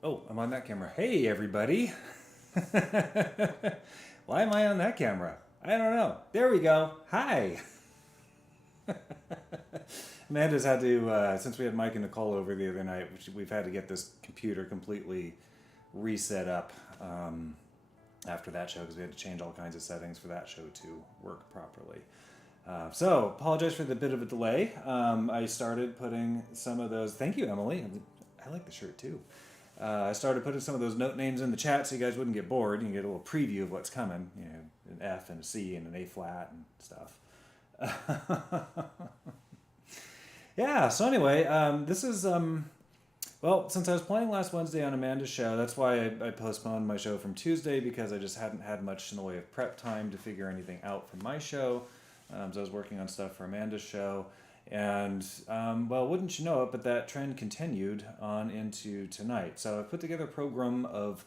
Oh, I'm on that camera. Hey, everybody. Why am I on that camera? I don't know. There we go. Hi. Amanda's had to, since we had Mike and Nicole over the other night, we've had to get this computer completely reset up after that show because we had to change all kinds of settings for that show to work properly. So, apologize for the bit of a delay. I started putting some of those. Thank you, Emily. I like the shirt too. I started putting some of those note names in the chat so you guys wouldn't get bored. You can get a little preview of what's coming. You know, an F and a C and an A flat and stuff. Yeah. So anyway, this is well, since I was playing last Wednesday on Amanda's show, that's why I postponed my show from Tuesday because I just hadn't had much in the way of prep time to figure anything out for my show. So I was working on stuff for Amanda's show. And, well, wouldn't you know it, but that trend continued on into tonight. So I've put together a program of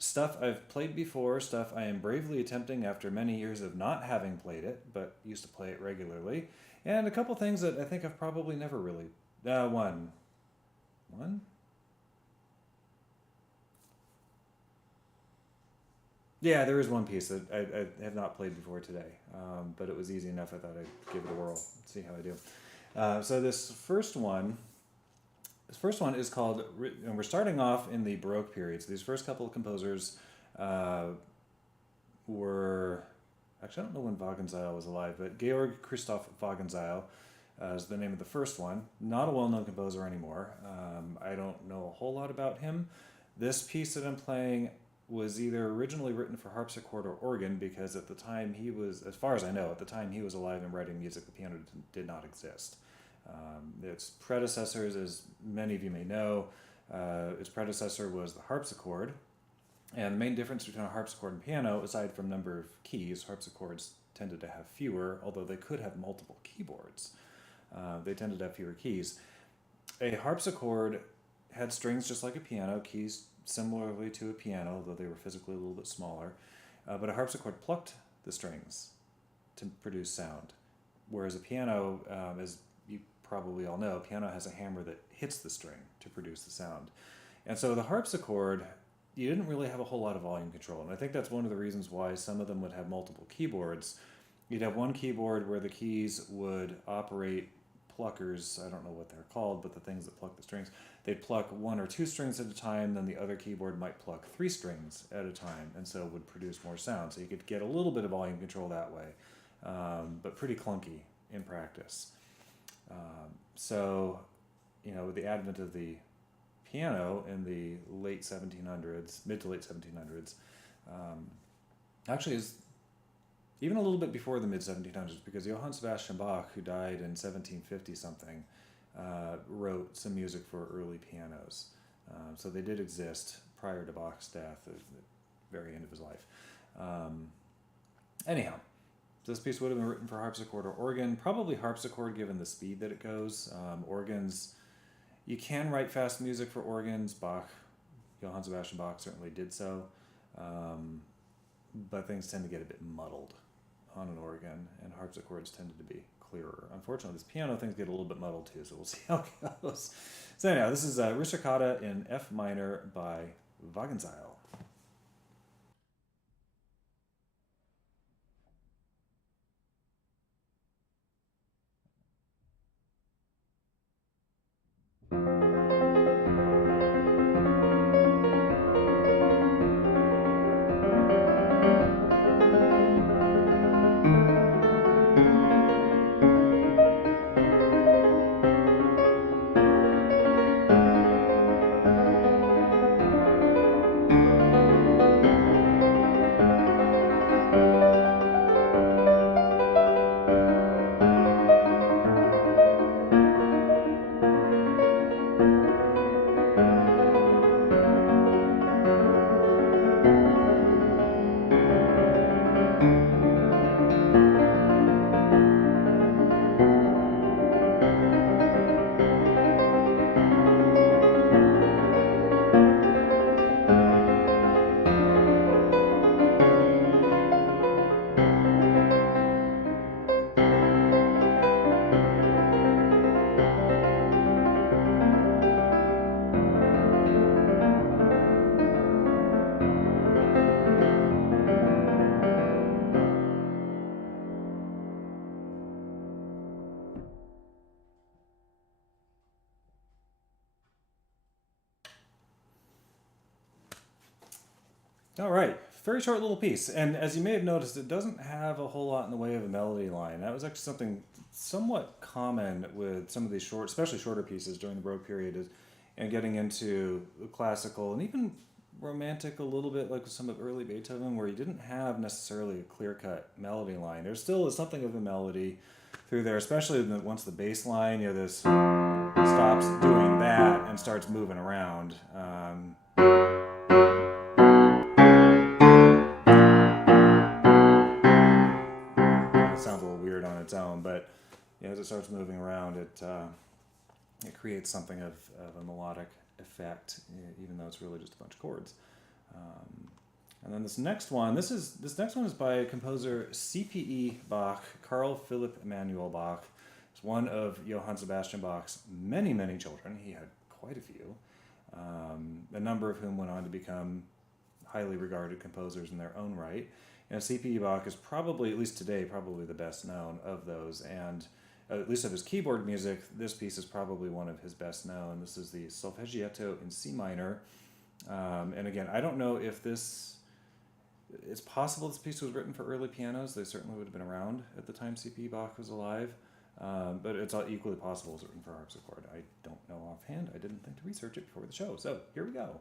stuff I've played before, stuff I am bravely attempting after many years of not having played it, but used to play it regularly, and a couple things that I think I've probably never really... One? Yeah, there is one piece that I have not played before today, but it was easy enough I thought I'd give it a whirl, see how I do. So this first one is called, and we're starting off in the Baroque period. So these first couple of composers uh, were, actually I don't know when Wagenseil was alive, but Georg Christoph Wagenseil is the name of the first one. Not a well-known composer anymore. I don't know a whole lot about him. This piece that I'm playing was either originally written for harpsichord or organ because at the time he was, as far as I know, at the time he was alive and writing music, the piano did not exist. Its predecessors, as many of you may know, its predecessor was the harpsichord. And the main difference between a harpsichord and piano, aside from number of keys, harpsichords tended to have fewer, although they could have multiple keyboards. They tended to have fewer keys. A harpsichord had strings just like a piano, keys similarly to a piano, though they were physically a little bit smaller. But a harpsichord plucked the strings to produce sound, whereas a piano, as you probably all know, a piano has a hammer that hits the string to produce the sound. And so the harpsichord, you didn't really have a whole lot of volume control. And I think that's one of the reasons why some of them would have multiple keyboards. You'd have one keyboard where the keys would operate pluckers, I don't know what they're called, but the things that pluck the strings. They'd pluck one or two strings at a time, then the other keyboard might pluck three strings at a time, and so would produce more sound. So you could get a little bit of volume control that way, but pretty clunky in practice. So, you know, with the advent of the piano in the late 1700s, mid to late 1700s, actually is even a little bit before the mid 1700s, because Johann Sebastian Bach, who died in 1750 something, wrote some music for early pianos. So they did exist prior to Bach's death at the very end of his life. Anyhow, this piece would have been written for harpsichord or organ, probably harpsichord given the speed that it goes. Organs, you can write fast music for organs. Johann Sebastian Bach certainly did so. But things tend to get a bit muddled on an organ, and harpsichords tended to be clearer. Unfortunately, this piano things get a little bit muddled too, so we'll see how it goes. So anyhow, this is Russicata in F minor by Wagenseil. All right, very short little piece. And as you may have noticed, it doesn't have a whole lot in the way of a melody line. That was actually something somewhat common with some of these short, especially shorter pieces during the Baroque period, is, and getting into classical and even romantic a little bit, like with some of early Beethoven, where you didn't have necessarily a clear-cut melody line. There still is something of a melody through there, especially once the bass line, this stops doing that and starts moving around. It sounds a little weird on its own, but as it starts moving around, it creates something of a melodic effect, even though it's really just a bunch of chords. And then this next one is by composer C.P.E. Bach, Carl Philipp Emanuel Bach. It's one of Johann Sebastian Bach's many, many children. He had quite a few, a number of whom went on to become highly regarded composers in their own right. And C.P.E. Bach is probably, at least today, probably the best known of those. And at least of his keyboard music, this piece is probably one of his best known. This is the Solfeggietto in C minor. And again, I don't know if it's possible this piece was written for early pianos. They certainly would have been around at the time C.P. Bach was alive. But it's equally possible it's written for harpsichord. I don't know offhand. I didn't think to research it before the show. So here we go.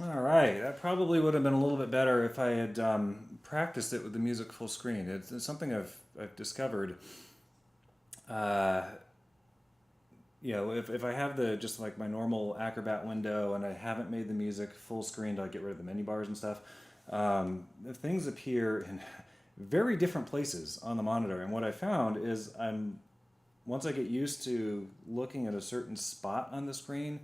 All right, that probably would have been a little bit better if I had practiced it with the music full screen. It's something I've discovered. Uh, if I have just like my normal Acrobat window and I haven't made the music full screen to get rid of the menu bars and stuff, things appear in very different places on the monitor. And what I found is once I get used to looking at a certain spot on the screen,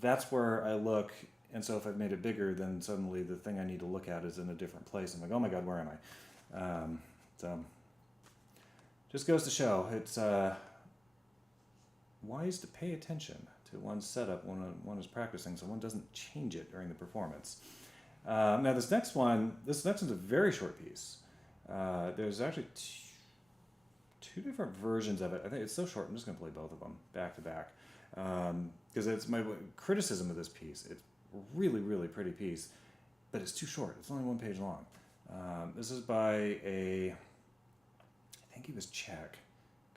that's where I look. And so if I've made it bigger, then suddenly the thing I need to look at is in a different place. I'm like, oh my God, where am I? So just goes to show it's wise to pay attention to one's setup when one is practicing, so one doesn't change it during the performance. Now this next one's a very short piece. There's actually two different versions of it. I think it's so short, I'm just going to play both of them back to back. Because it's my criticism of this piece. It's a really, really pretty piece, but it's too short. It's only 1 page long. This is by I think he was Czech,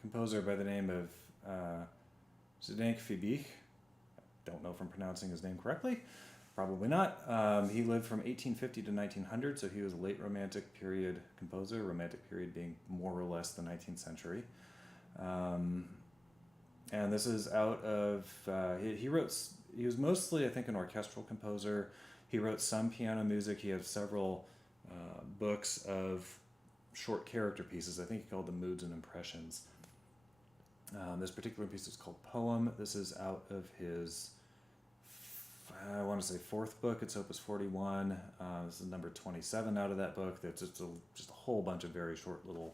composer by the name of Zdeněk Fibich. Don't know if I'm pronouncing his name correctly. Probably not. He lived from 1850 to 1900, so he was a late Romantic period composer, Romantic period being more or less the 19th century. And this is out of, he was mostly, I think, an orchestral composer. He wrote some piano music. He has several books of short character pieces. I think he called them Moods and Impressions. This particular piece is called Poem. This is out of his, I want to say, fourth book. It's Opus 41. This is number 27 out of that book. That's just a whole bunch of very short little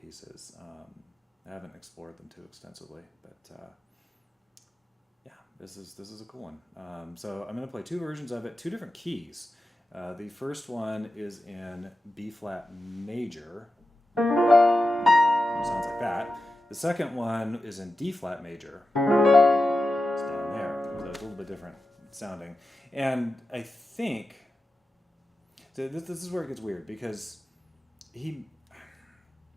pieces. I haven't explored them too extensively, but yeah, this is a cool one. So I'm going to play two versions of it, two different keys. The first one is in B flat major. It sounds like that. The second one is in D flat major. It's down there, so it's a little bit different sounding. And I think this is where it gets weird, because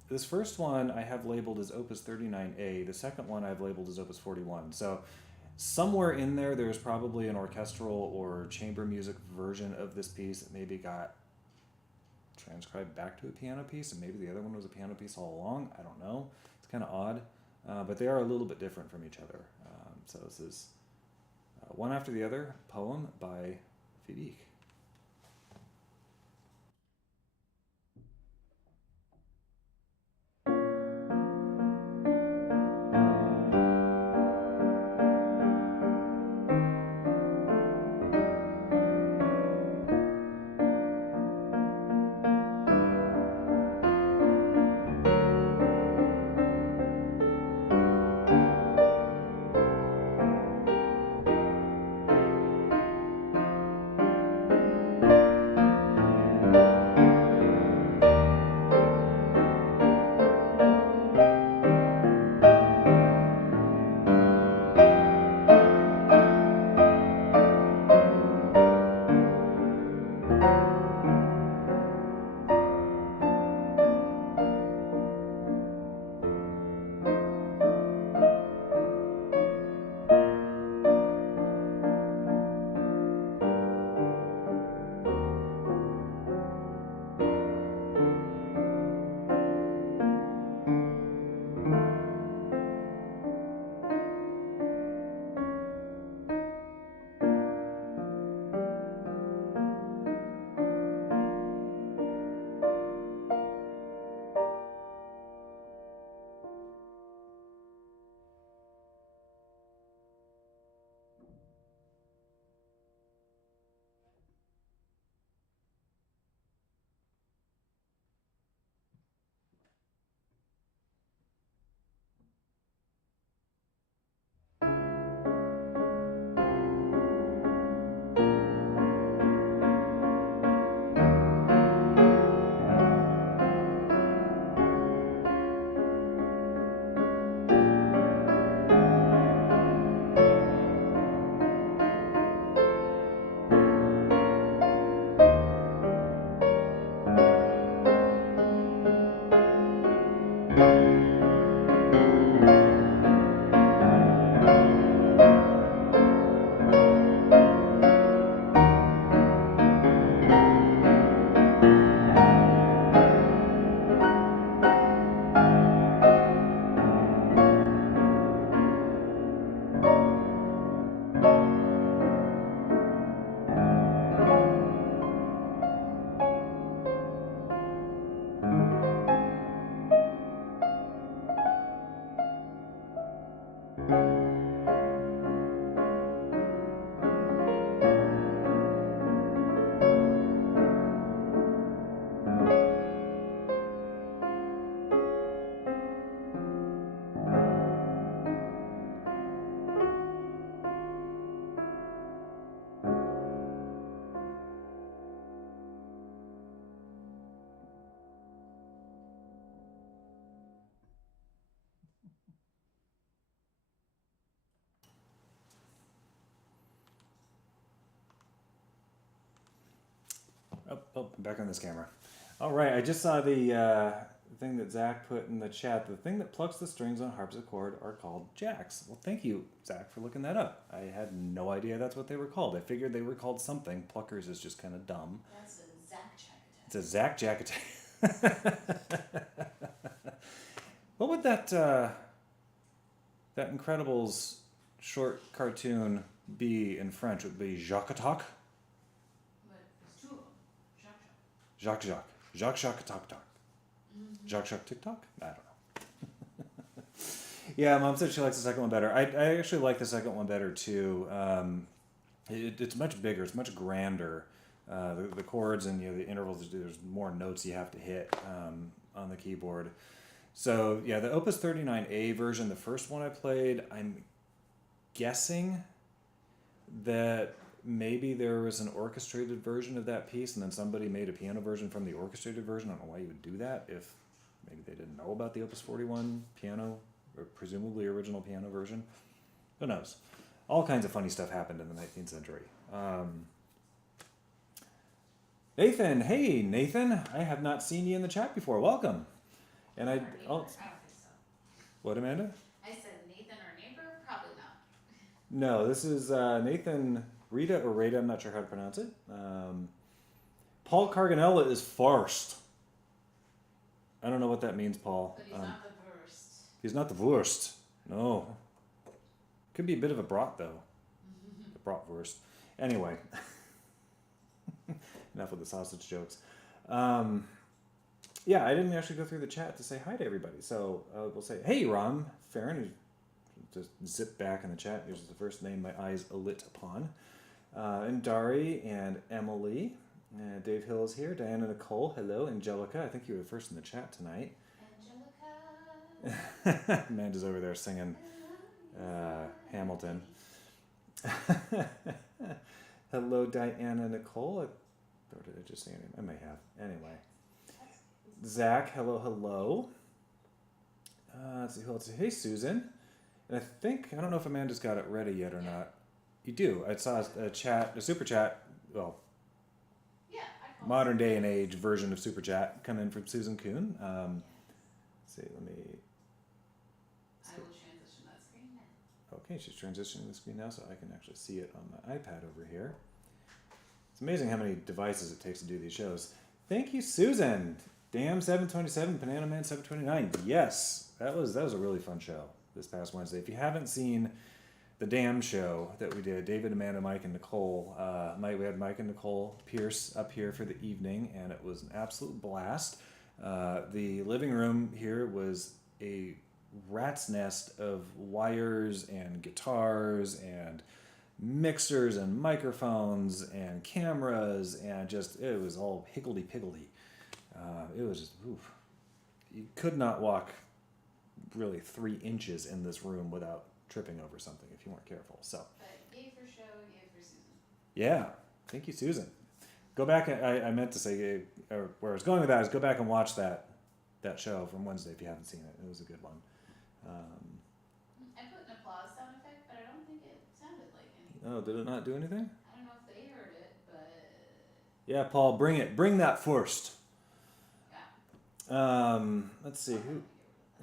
this first one I have labeled as Opus 39A. The second one I've labeled as Opus 41. So somewhere in there, there's probably an orchestral or chamber music version of this piece that maybe got transcribed back to a piano piece, and maybe the other one was a piano piece all along. I don't know. It's kind of odd, but they are a little bit different from each other. So this is one after the other, poem by Fidik. Oh, I'm back on this camera. All right, I just saw the thing that Zach put in the chat. The thing that plucks the strings on harpsichord are called jacks. Well, thank you, Zach, for looking that up. I had no idea that's what they were called. I figured they were called something. Pluckers is just kind of dumb. That's a Zach jacket. It's a Zach jacket. What would that Incredibles short cartoon be in French? It would be Jacques Talk? But it's two of them. Jacques. Jacques Talk Talk. Jacques TikTok? I don't know. Yeah, Mom said she likes the second one better. I actually like the second one better too. It's much bigger. It's much grander. The chords and the intervals. There's more notes you have to hit on the keyboard. So yeah, the Opus 39A version, the first one I played, I'm guessing that maybe there was an orchestrated version of that piece, and then somebody made a piano version from the orchestrated version. I don't know why you would do that if maybe they didn't know about the Opus 41 piano presumably original piano version. Who knows? All kinds of funny stuff happened in the 19th century. Nathan, hey Nathan, I have not seen you in the chat before. Welcome. And Or I, neighbor? oh, I don't think so. what, Amanda? I said Nathan or neighbor? Probably not. No, this is Nathan Rita or Rita. I'm not sure how to pronounce it. Paul Carganella is first. I don't know what that means, Paul. But he's not the worst. He's not the worst. No. Could be a bit of a brat, though. The bratwurst. Anyway. Enough with the sausage jokes. Yeah, I didn't actually go through the chat to say hi to everybody. So we'll say, hey, Ram Farron, who just zipped back in the chat. Here's the first name my eyes lit upon. And Dari and Emily. Dave Hill is here. Diana Nicole, hello. Angelica, I think you were the first in the chat tonight. Angelica. Amanda's over there singing Hamilton. Hello, Diana Nicole. Or did I just say her name? I may have. Anyway. Zach, hello, hello. Let's see who else. Hey, Susan. And I don't know if Amanda's got it ready yet or not. You do. I saw a super chat, well, Yeah, I call modern day and age version of super chat come in from Susan Kuhn. Let's see, let me. I will transition that screen now. Okay, she's transitioning the screen now so I can actually see it on my iPad over here. It's amazing how many devices it takes to do these shows. Thank you, Susan. Damn 727, Banana Man 729. Yes, that was a really fun show this past Wednesday. If you haven't seen the Damn show that we did, David, Amanda, Mike, and Nicole. We had Mike and Nicole Pierce up here for the evening, and it was an absolute blast. The living room here was a rat's nest of wires and guitars and mixers and microphones and cameras, and it was all higgledy-piggledy. It was just, oof. You could not walk really 3 inches in this room without tripping over something if you weren't careful. So, But yay for show, yay for Susan. yeah, thank you, Susan. Go back. I meant to say, or where I was going with that is go back and watch that show from Wednesday if you haven't seen it. It was a good one. I put an applause sound effect, but I don't think it sounded like anything. Oh, did it not do anything? I don't know if they heard it, but Yeah, Paul, bring it. Bring that first. yeah. Let's see who.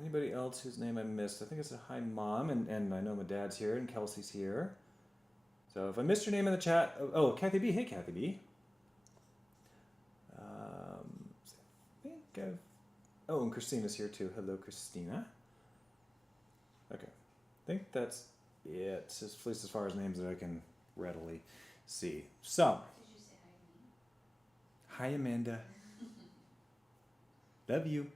Anybody else whose name I missed? I think it's a hi mom, and I know my dad's here and Kelsey's here. So if I missed your name in the chat, oh Kathy B, hey Kathy B. I think oh, and Christina's here too. Hello, Christina. Okay, I think that's it. At least as far as names that I can readily see. So, Did you say hi to me? hi Amanda. Love you.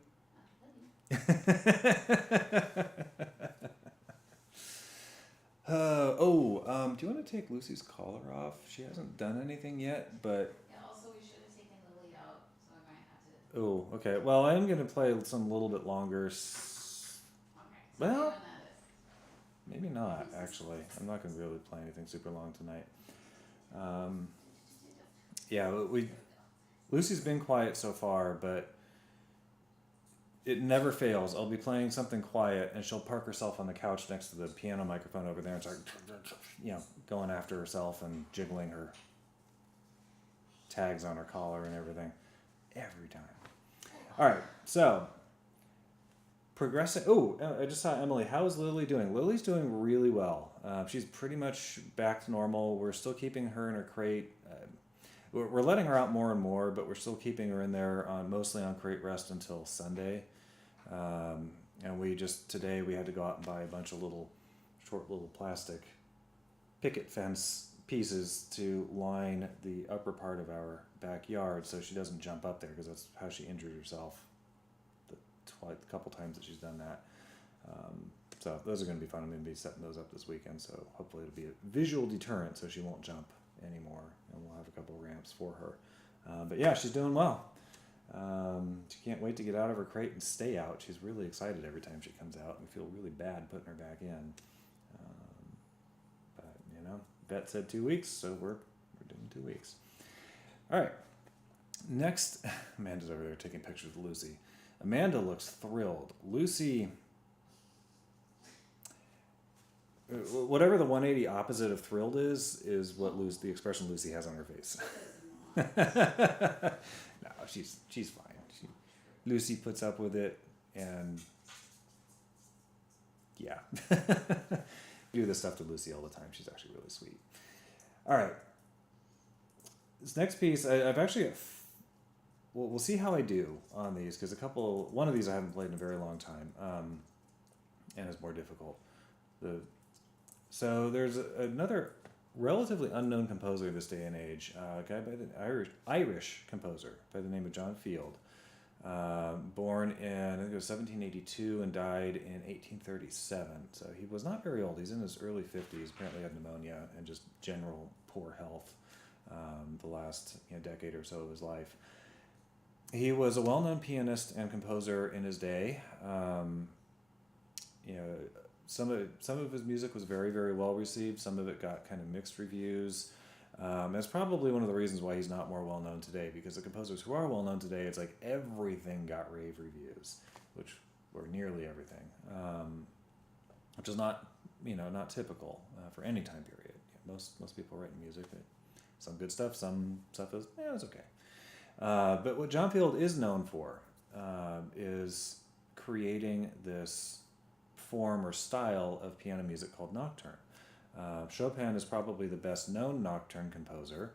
Do you want to take Lucy's collar off? She hasn't done anything yet, but... Yeah, also we should have taken Lily out, so I might have to... Oh, okay. Well, I am going to play some a little bit longer. Okay, so Well, when that is. maybe not, actually. I'm not going to really play anything super long tonight. Yeah, Lucy's been quiet so far, but it never fails. I'll be playing something quiet, and she'll park herself on the couch next to the piano microphone over there and start, going after herself and jiggling her tags on her collar and everything. Every time. All right, so progressing. Oh, I just saw Emily. How is Lily doing? Lily's doing really well. She's pretty much back to normal. We're still keeping her in her crate. We're letting her out more and more, but we're still keeping her in there mostly on crate rest until Sunday. And today we had to go out and buy a bunch of short little plastic picket fence pieces to line the upper part of our backyard so she doesn't jump up there, because that's how she injured herself the couple times that she's done that. So those are going to be fun. I'm going to be setting those up this weekend, so hopefully it'll be a visual deterrent so she won't jump anymore, and we'll have a couple of ramps for her. But yeah, she's doing well. She can't wait to get out of her crate and stay out. She's really excited every time she comes out, and feel really bad putting her back in. But vet said 2 weeks, so we're doing 2 weeks. All right. Next, Amanda's over there taking pictures of Lucy. Amanda looks thrilled. Lucy whatever the 180 opposite of thrilled is what the expression Lucy has on her face. No, she's fine. Lucy puts up with it, and yeah, we do this stuff to Lucy all the time. She's actually really sweet. All right, this next piece, I've actually we'll see how I do on these, because one of these I haven't played in a very long time, and is more difficult. So there's another relatively unknown composer this day and age, a guy by the Irish composer by the name of John Field, born in, I think it was 1782 and died in 1837. So he was not very old. He's in his early 50s. Apparently had pneumonia and just general poor health the last decade or so of his life. He was a well-known pianist and composer in his day. Some of his music was very, very well received. Some of it got kind of mixed reviews. That's probably one of the reasons why he's not more well known today, because the composers who are well known today, it's like everything got rave reviews, or nearly everything, which is not typical for any time period. Most people writing music, some good stuff, some stuff is it's okay. But what John Field is known for is creating this form or style of piano music called nocturne. Chopin is probably the best known nocturne composer.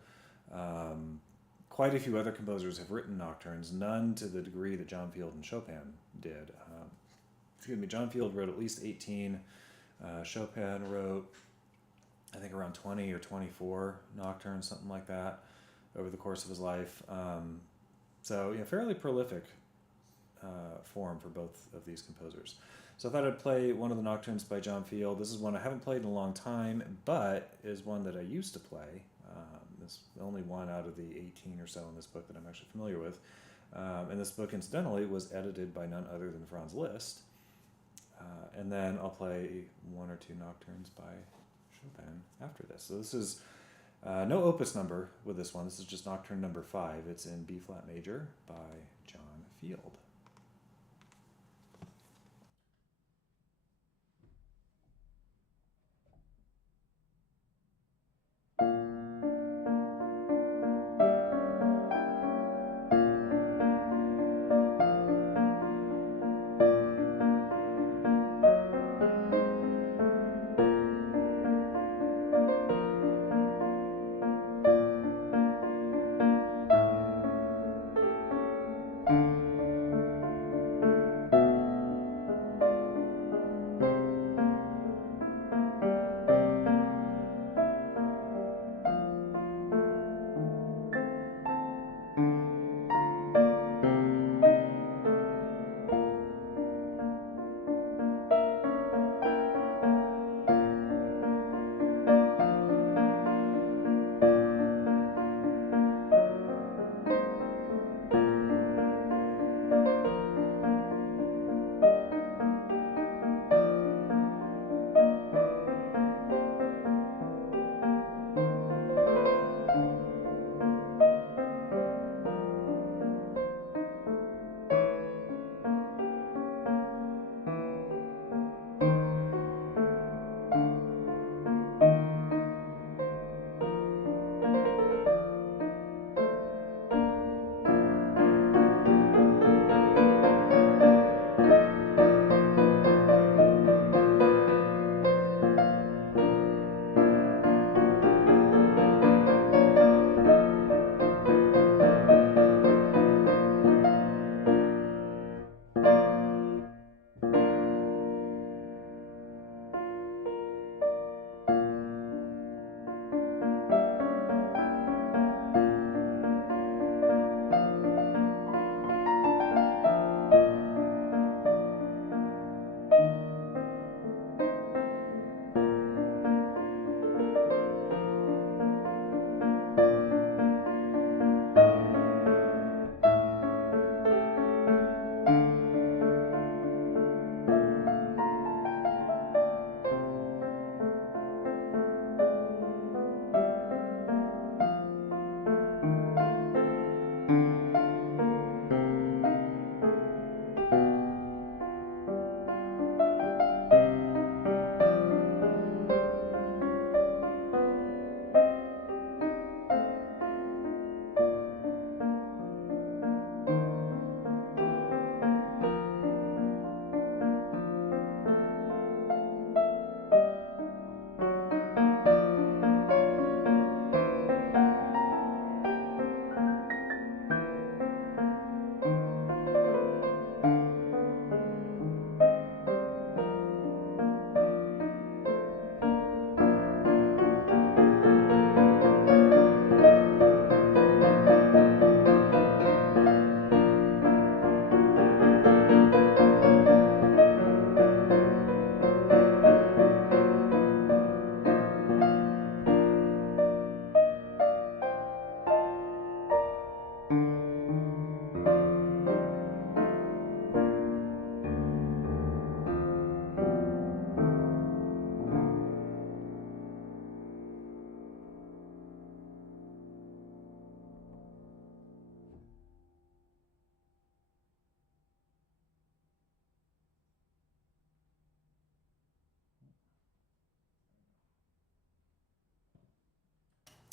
Quite a few other composers have written nocturnes, none to the degree that John Field and Chopin did. John Field wrote at least 18. Chopin wrote, I think, around 20 or 24 nocturnes, something like that, over the course of his life. So fairly prolific form for both of these composers. So I thought I'd play one of the nocturnes by John Field. This is one I haven't played in a long time, but is one that I used to play. It's the only one out of the 18 or so in this book that I'm actually familiar with. And this book, incidentally, was edited by none other than Franz Liszt. And then I'll play one or two nocturnes by Chopin after this. So this is no opus number with this one. This is just nocturne number 5. It's in B flat major by John Field.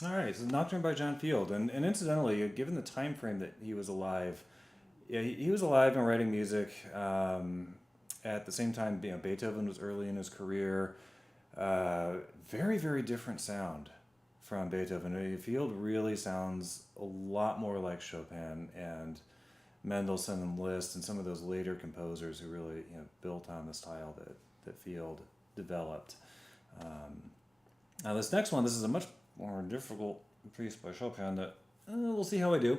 All right, so Nocturne by John Field, and incidentally, given the time frame that he was alive, yeah, he was alive and writing music at the same time. Beethoven was early in his career. Very, very different sound from Beethoven. Field really sounds a lot more like Chopin and Mendelssohn and Liszt and some of those later composers who really built on the style that Field developed. Now this next one, this is a much more difficult piece by Chopin that we'll see how I do.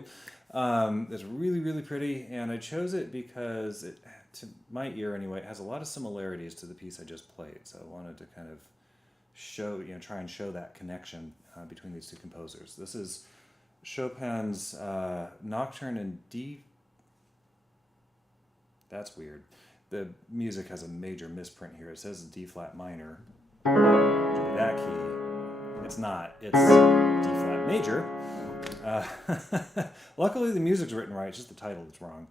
It's really, really pretty, and I chose it because it, to my ear anyway, it has a lot of similarities to the piece I just played. So I wanted to kind of show, try and show that connection between these two composers. This is Chopin's Nocturne in D. That's weird. The music has a major misprint here. It says D flat minor, which would be that key. It's not. It's D flat major. Luckily, the music's written right. It's just the title that's wrong.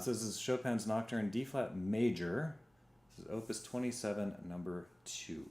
So this is Chopin's Nocturne D flat major. This is Opus 27, number 2.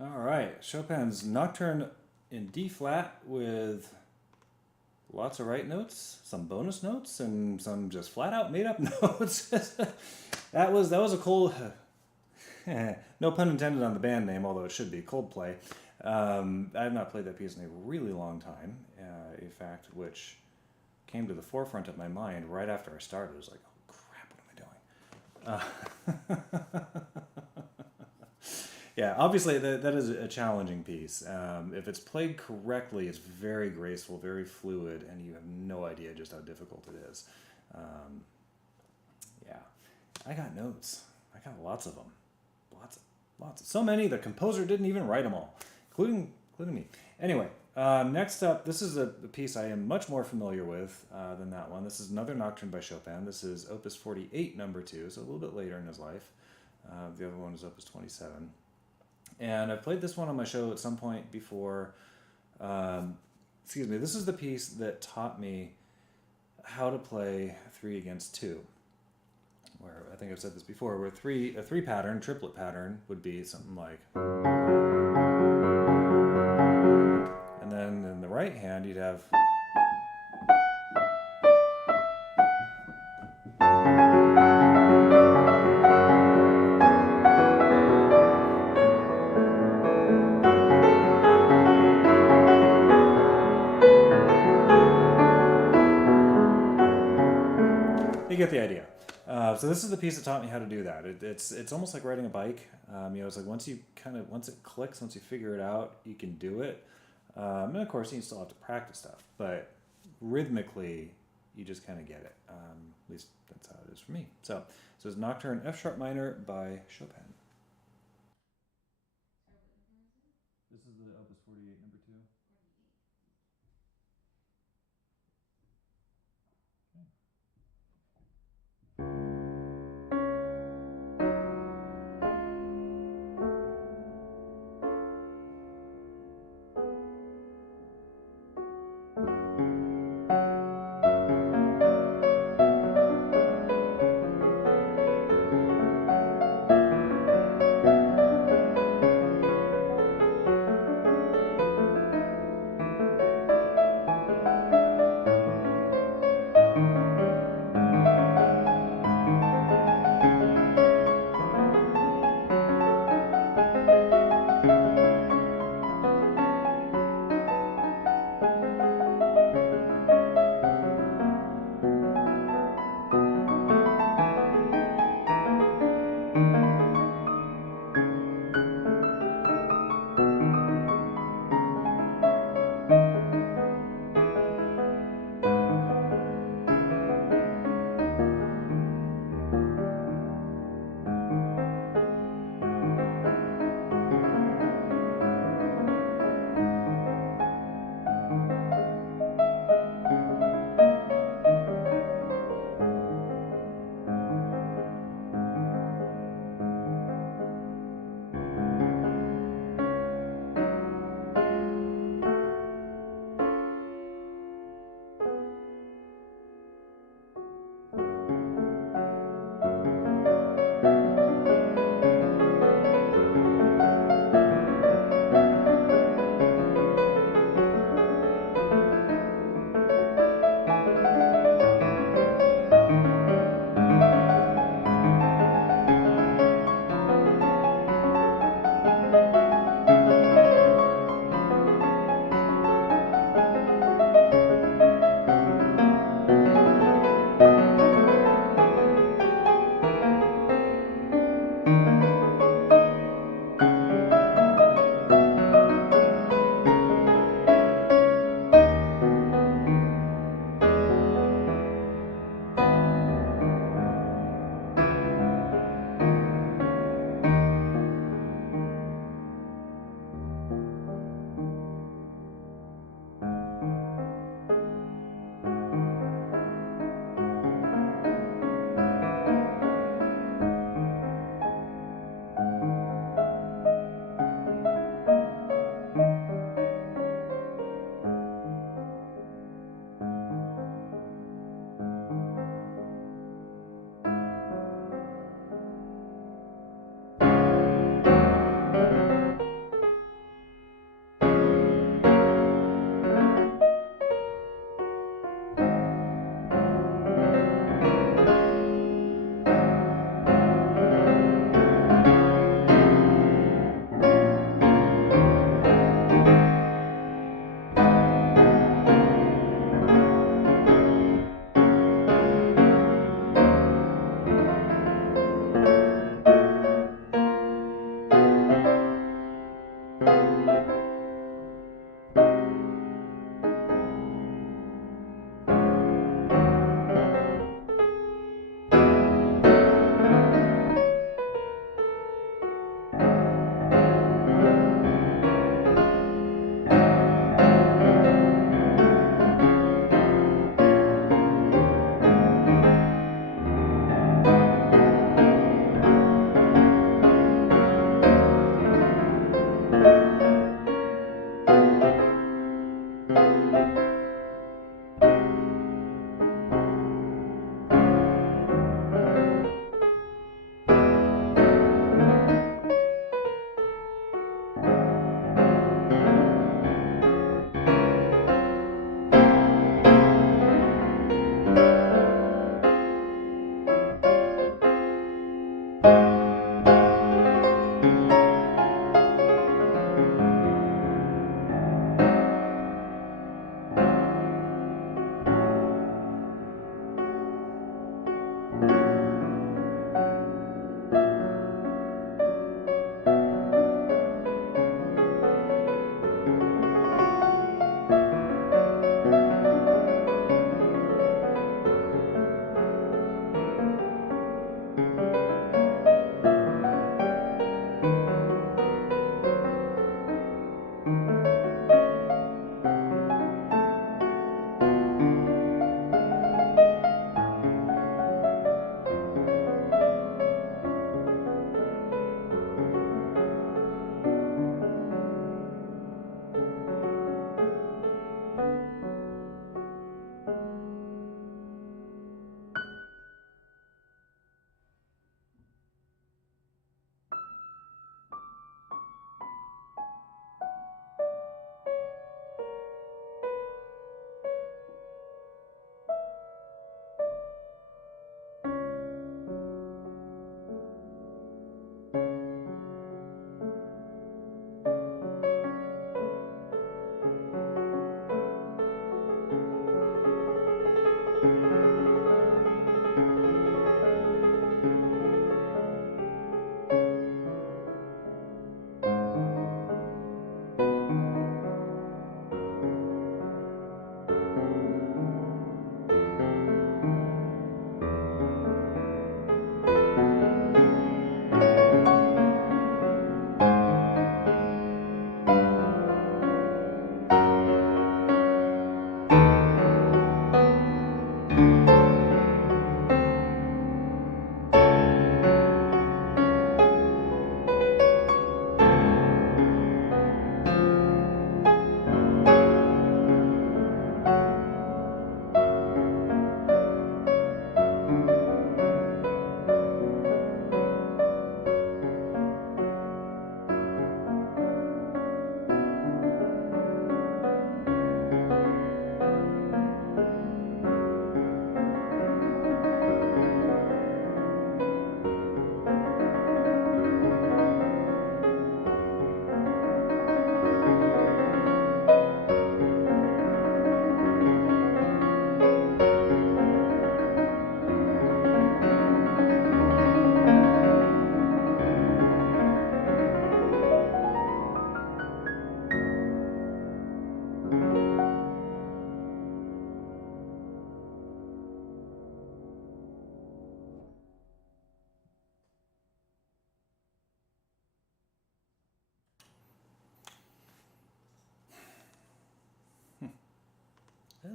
All right, Chopin's Nocturne in D flat with lots of right notes, some bonus notes, and some just flat out made up notes. that was a cool. No pun intended on the band name, although it should be Coldplay. I have not played that piece in a really long time. A fact which came to the forefront of my mind right after I started. I was like, "Oh crap, what am I doing?" Yeah, obviously that is a challenging piece. If it's played correctly, it's very graceful, very fluid, and you have no idea just how difficult it is. Yeah, I got notes. I got lots of them, lots. So many the composer didn't even write them all, including me. Anyway, next up, this is a piece I am much more familiar with than that one. This is another Nocturne by Chopin. This is Opus 48, number 2, so a little bit later in his life. The other one is Opus 27. And I've played this one on my show at some point before. This is the piece that taught me how to play 3 against 2. Where I think I've said this before, where a three pattern, triplet pattern, would be something like. And then in the right hand, you'd have. You get the idea. So this is the piece that taught me how to do that. It's almost like riding a bike. It's like once it clicks, once you figure it out, you can do it. And of course, you still have to practice stuff, but rhythmically, you just kind of get it. At least that's how it is for me. So it's Nocturne F sharp minor by Chopin. This is the Opus 48, number 2.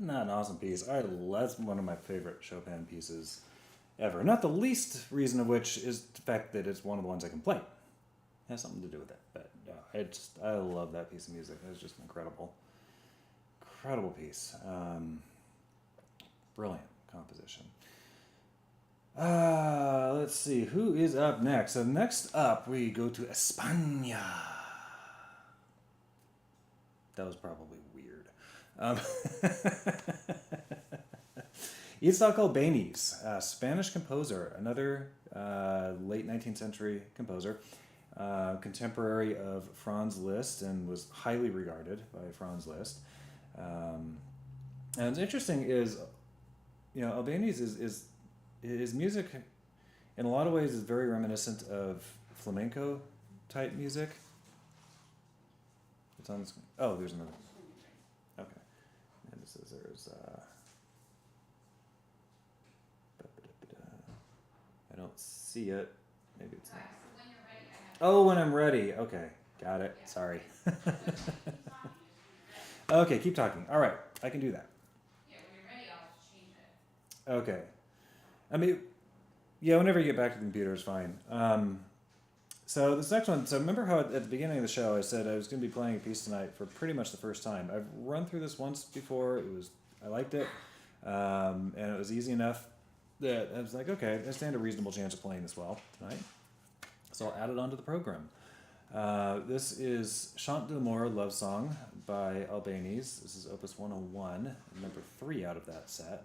not an awesome piece? That's one of my favorite Chopin pieces ever. Not the least reason of which is the fact that it's one of the ones I can play. It has something to do with it. But I love that piece of music. It's just incredible. Incredible piece. Brilliant composition. Let's see. Who is up next? So next up, we go to España. That was probably weird. Isaac Albéniz, Spanish composer, another late 19th century composer, contemporary of Franz Liszt, and was highly regarded by Franz Liszt. And what's interesting is, Albéniz is his music, in a lot of ways, is very reminiscent of flamenco type music. It's on the screen. Oh, there's another. Okay. And it says there's. I don't see it. Maybe it's not. When you're ready, I have. Oh, when I'm ready. Okay. Got it. Yeah. Sorry. Keep talking, just when you're ready. Okay, keep talking. All right. I can do that. Yeah, when you're ready, I'll change it. Okay. I mean, yeah, whenever you get back to the computer is fine. So this next one, so remember how at the beginning of the show I said I was going to be playing a piece tonight for pretty much the first time. I've run through this once before. I liked it, and it was easy enough that I was like, okay, I stand a reasonable chance of playing this well tonight. So I'll add it onto the program. This is Chant d'Amour, Love Song by Albéniz. This is Opus 101, number 3 out of that set.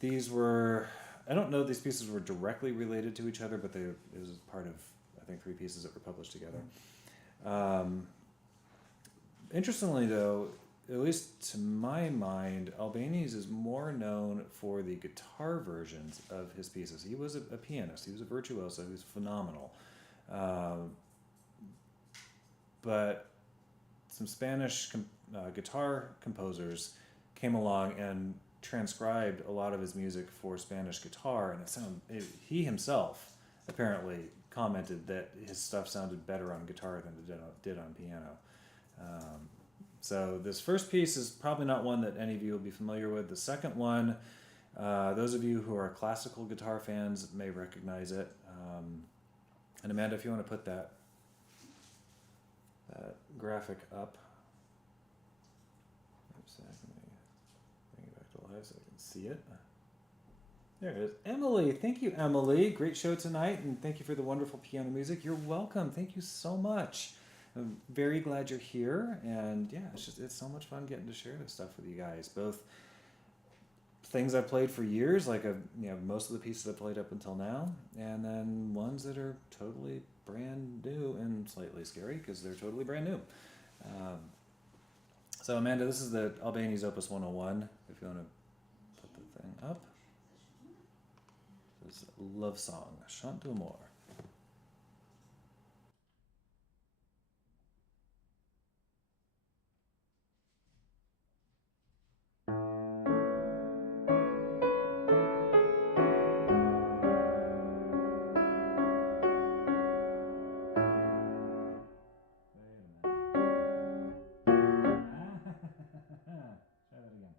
These were, I don't know if these pieces were directly related to each other, but it was part of, I think, 3 pieces that were published together. Interestingly, though, at least to my mind, Albéniz is more known for the guitar versions of his pieces. He was a pianist. He was a virtuoso. He was phenomenal. But some Spanish guitar composers came along and transcribed a lot of his music for Spanish guitar, and he himself apparently commented that his stuff sounded better on guitar than it did on piano. So this first piece is probably not one that any of you will be familiar with. The second one, those of you who are classical guitar fans may recognize it. And Amanda, if you want to put that graphic up. Oops, let me bring it back to life so I can see it. There it is. Emily, thank you, Emily. Great show tonight, and thank you for the wonderful piano music. You're welcome. Thank you so much. I'm very glad you're here, and yeah, it's so much fun getting to share this stuff with you guys. Both things I've played for years, like most of the pieces I've played up until now, and then ones that are totally brand new and slightly scary because they're totally brand new. So Amanda, this is the Albéniz Opus 101. If you want to put the thing up, this is Love Song, Chant d'Amour. Try that again.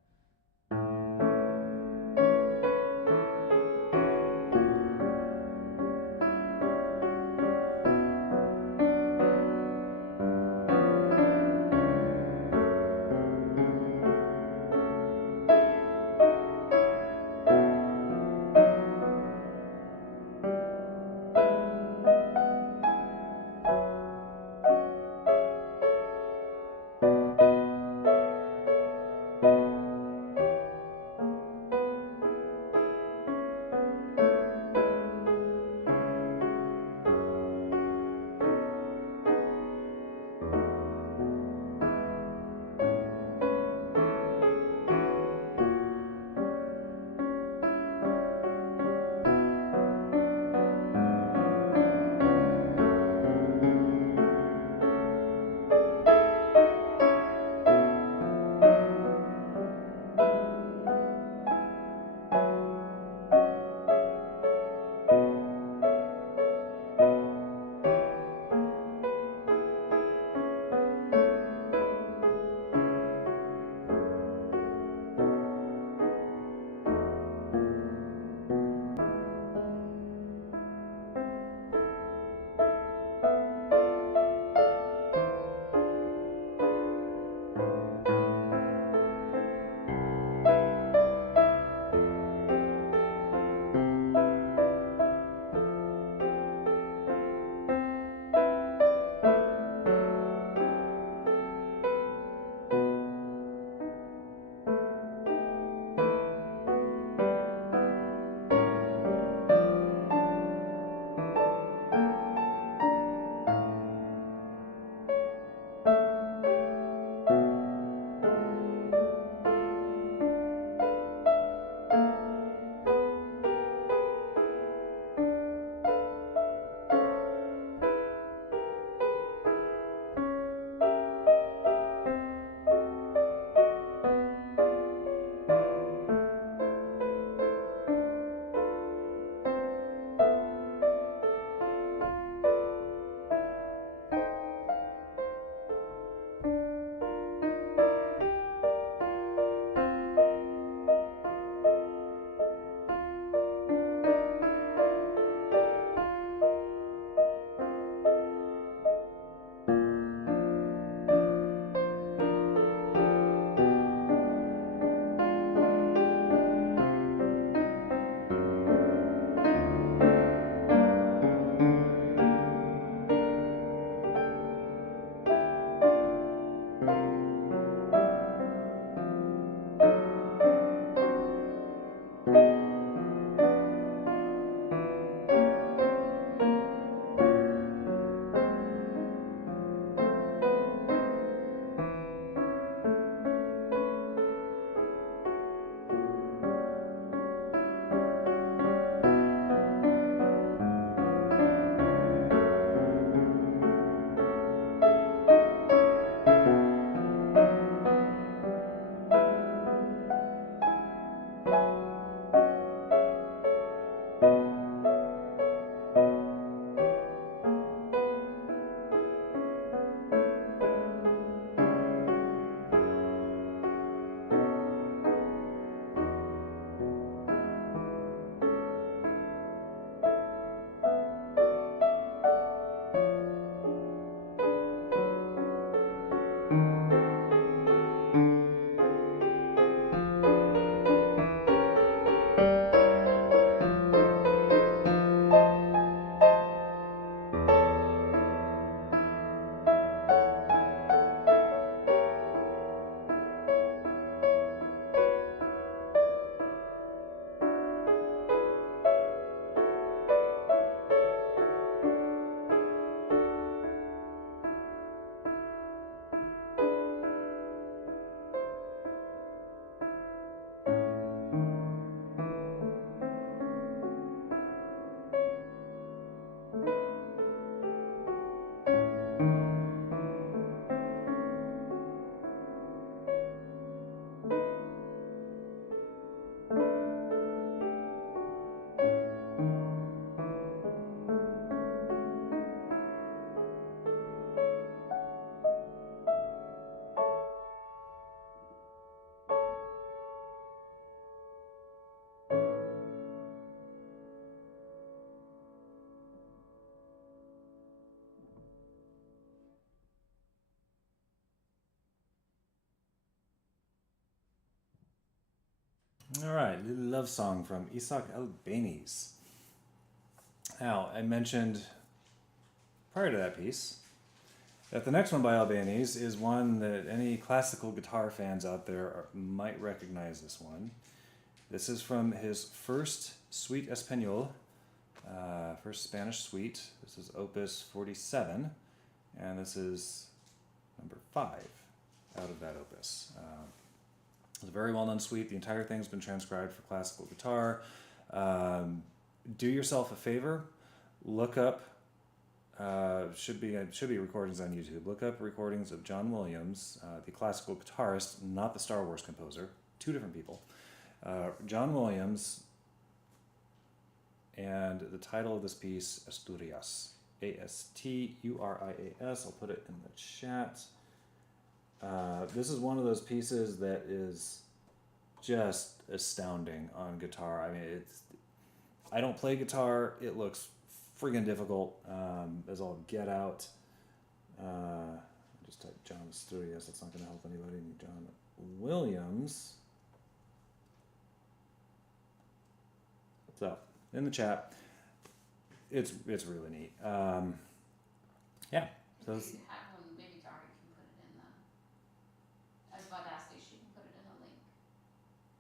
All right, little love song from Isaac Albéniz. Now, I mentioned prior to that piece that the next one by Albéniz is one that any classical guitar fans out there might recognize this one. This is from his first Suite Espagnole, first Spanish suite. This is Opus 47, and this is number 5 out of that opus. It's a very well-known suite. The entire thing's been transcribed for classical guitar. Do yourself a favor. Look up, should be recordings on YouTube. Look up recordings of John Williams, the classical guitarist, not the Star Wars composer. 2 different people. John Williams, and the title of this piece, Asturias. Asturias. I'll put it in the chat. This is one of those pieces that is just astounding on guitar. I mean, I don't play guitar. It looks friggin' difficult as all get out. Just type John Asturias. That's not going to help anybody. John Williams. So, in the chat. It's really neat. Yeah. So If you have one, maybe Dari can put it in as Vaudacity, she can put it in a link.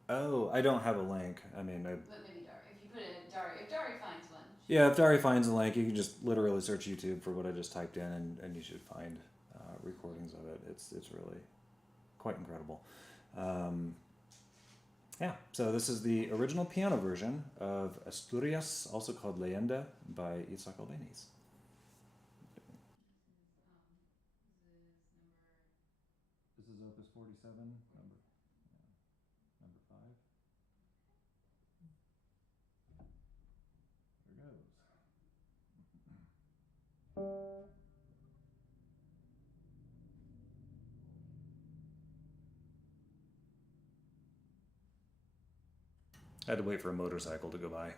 Oh, I don't have a link. I mean, But maybe Dari, if you put it in Dari, if Dari finds one. Yeah, if Dari finds a link, you can just literally search YouTube for what I just typed in, and you should find recordings of it. It's really quite incredible. Yeah, so this is the original piano version of Asturias, also called Leyenda, by Isaac Albéniz. This is Opus 47, number 5. Here goes. I had to wait for a motorcycle to go by.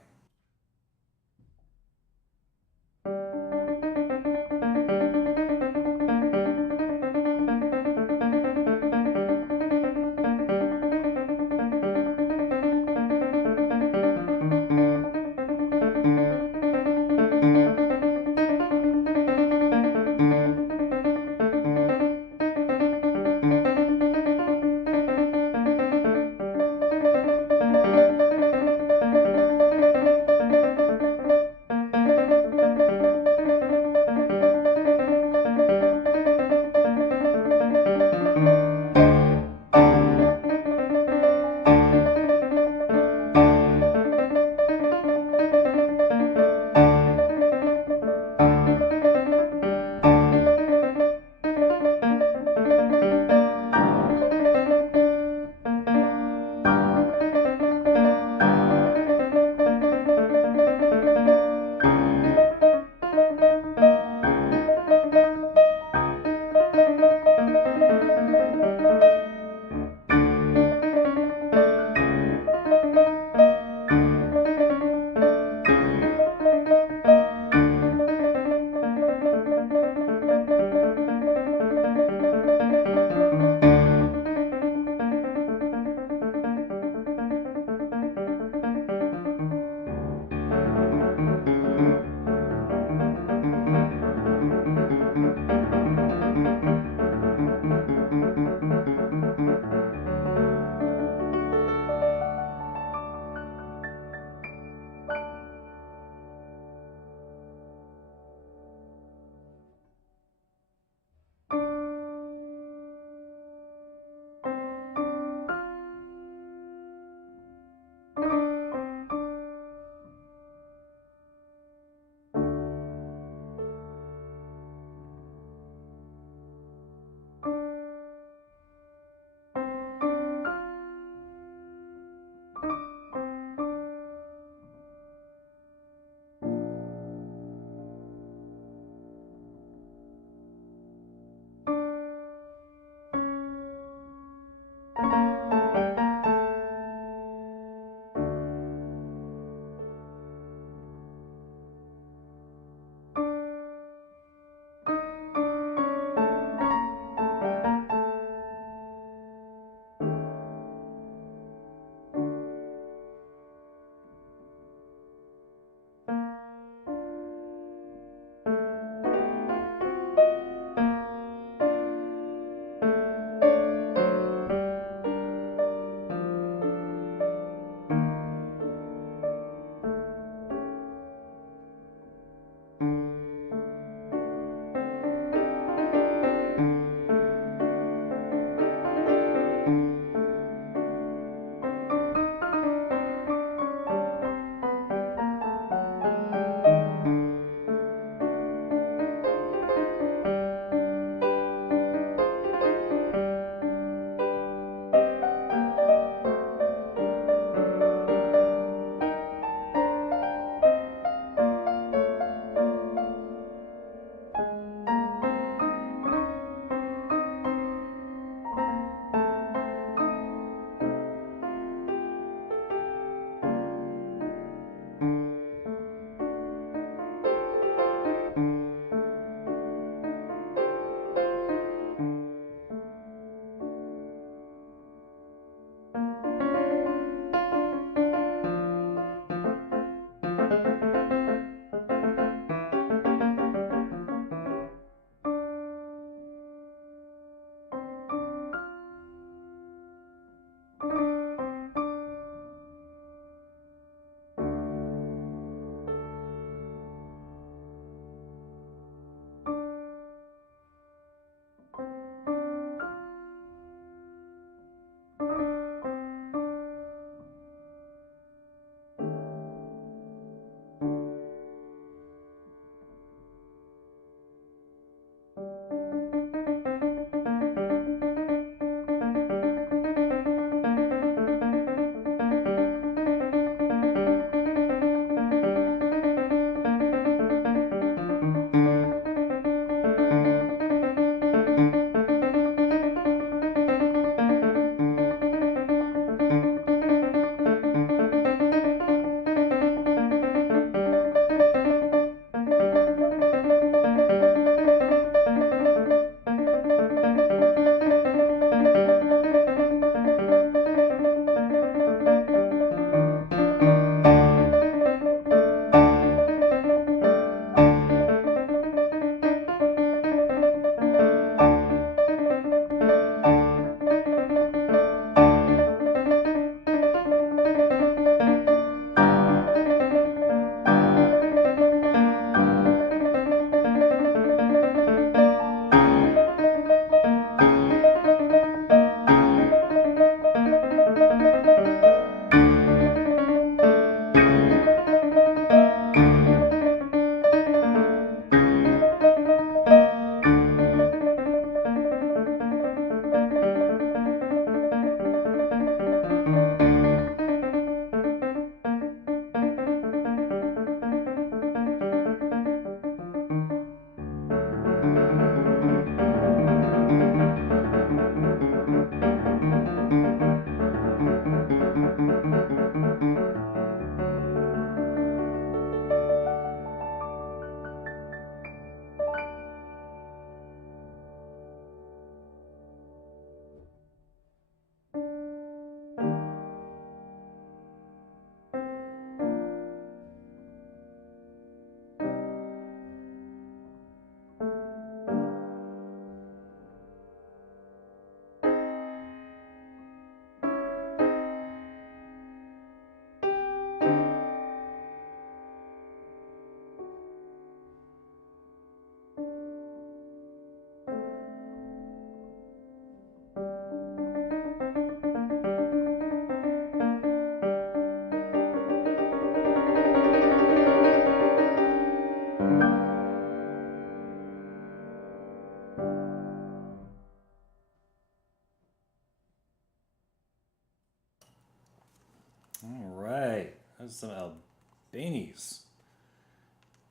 All right, that's some Albanies.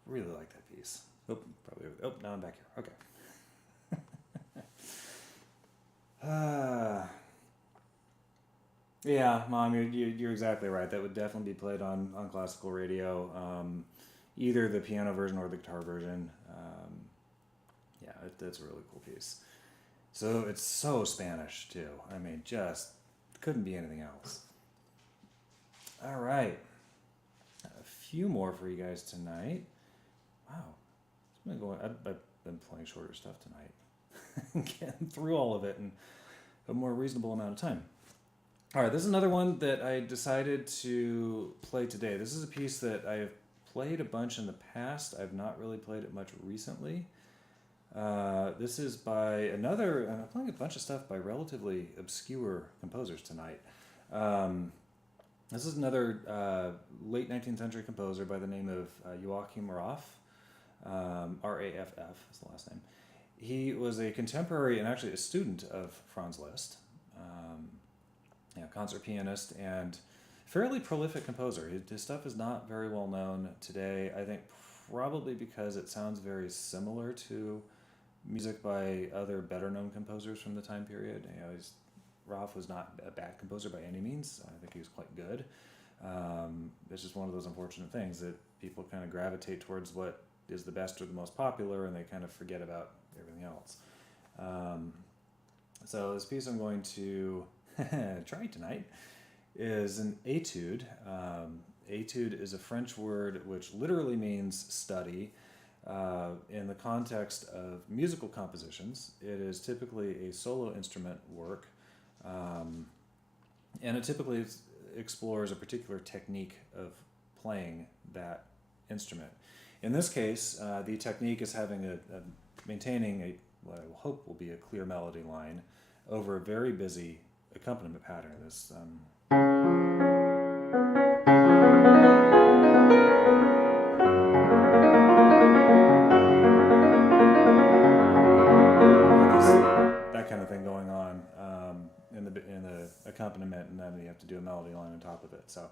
Really like that piece. Oh, probably. Oh, now I'm back here. Okay. Yeah, Mom, you're exactly right. That would definitely be played on classical radio, either the piano version or the guitar version. Yeah, that's a really cool piece. So it's so Spanish too. I mean, just couldn't be anything else. All right, a few more for you guys tonight. Wow, it's been going. I've been playing shorter stuff tonight, getting through all of it in a more reasonable amount of time. All right, this is another one that I decided to play today. This is a piece that I have played a bunch in the past. I've not really played it much recently. This is by another, I'm playing a bunch of stuff by relatively obscure composers tonight. This is another late 19th century composer by the name of Joachim Raff. R-A-F-F is the last name. He was a contemporary and actually a student of Franz Liszt. Concert pianist and fairly prolific composer. His stuff is not very well known today. I think probably because it sounds very similar to music by other better known composers from the time period. Raff was not a bad composer by any means. I think he was quite good. It's just one of those unfortunate things that people kind of gravitate towards what is the best or the most popular, and they kind of forget about everything else. So this piece I'm going to try tonight is an etude. Etude is a French word which literally means study. In the context of musical compositions, it is typically a solo instrument work, and it typically explores a particular technique of playing that instrument. In this case, the technique is maintaining what I hope will be a clear melody line over a very busy accompaniment pattern. This that kind of thing going on in the accompaniment, and then you have to do a melody line on top of it. So,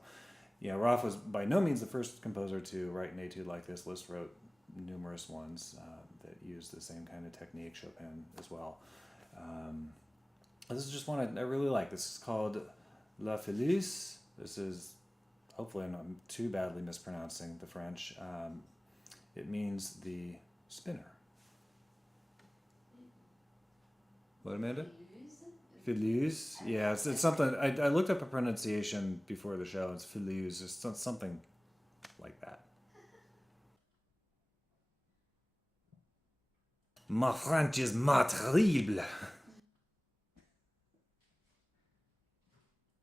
Raff was by no means the first composer to write an etude like this. Liszt wrote numerous ones that used the same kind of technique. Chopin as well. This is just one I really like. This is called La Felice. This is, hopefully I'm not too badly mispronouncing the French. It means the spinner. What, Amanda? Felice. Yeah, it's something. I looked up a pronunciation before the show. It's Felice. It's something like that. Ma French is ma terrible.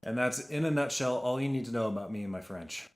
And that's, in a nutshell, all you need to know about me and my French.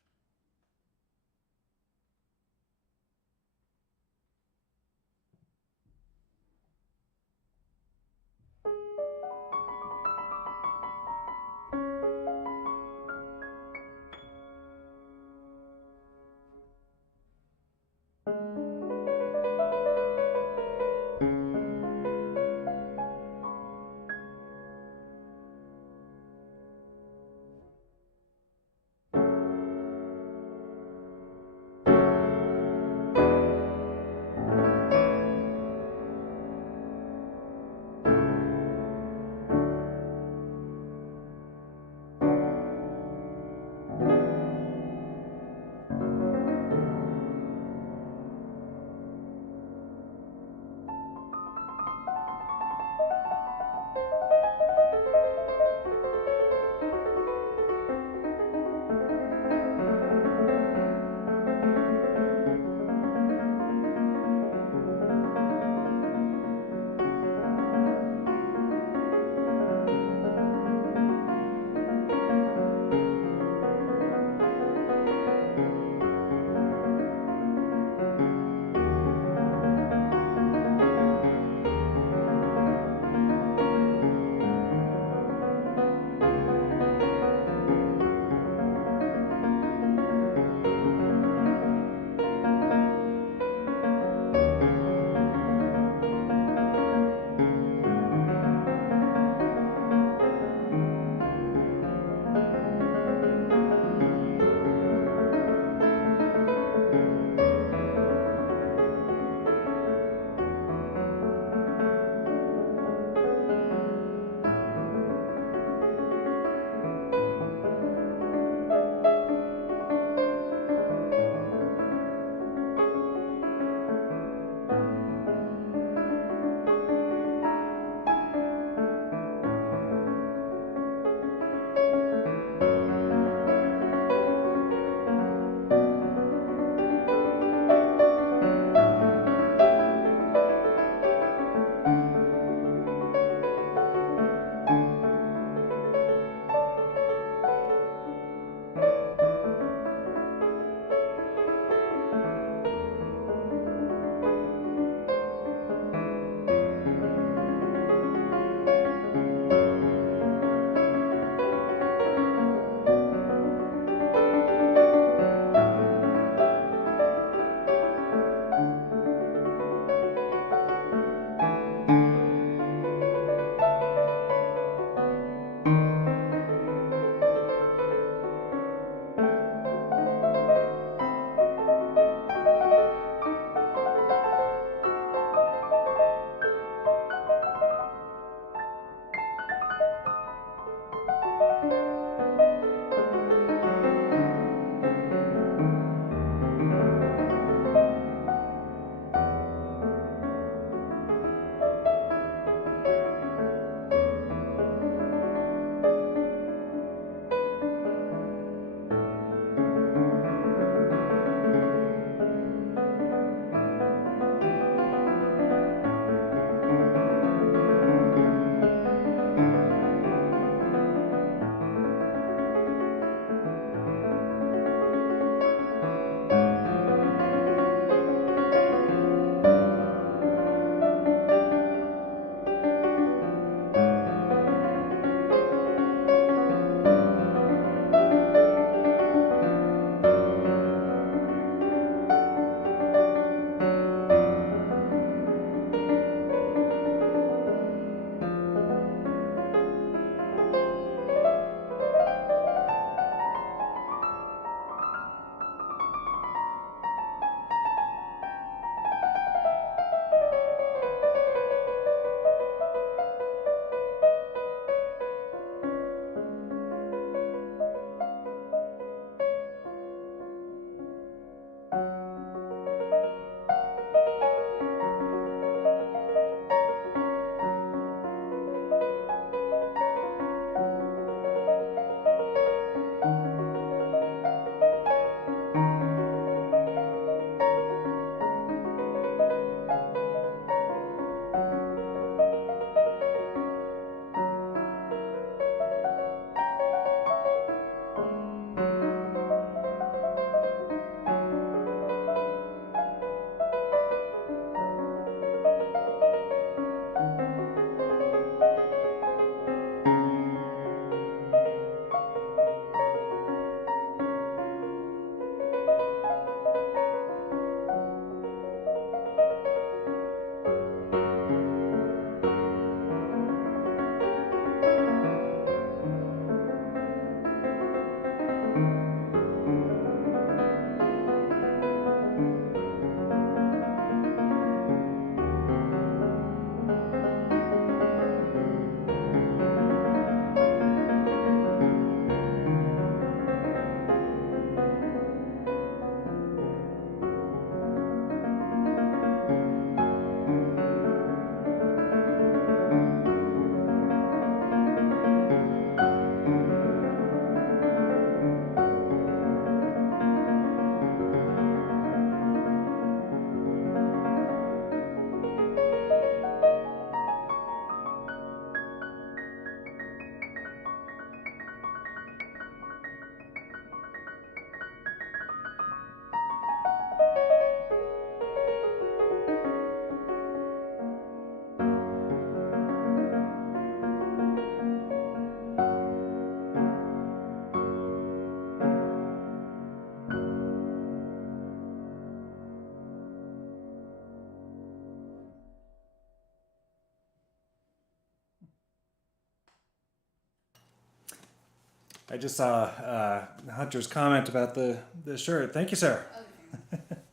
I just saw Hunter's comment about the shirt. Thank you, sir. Other camera.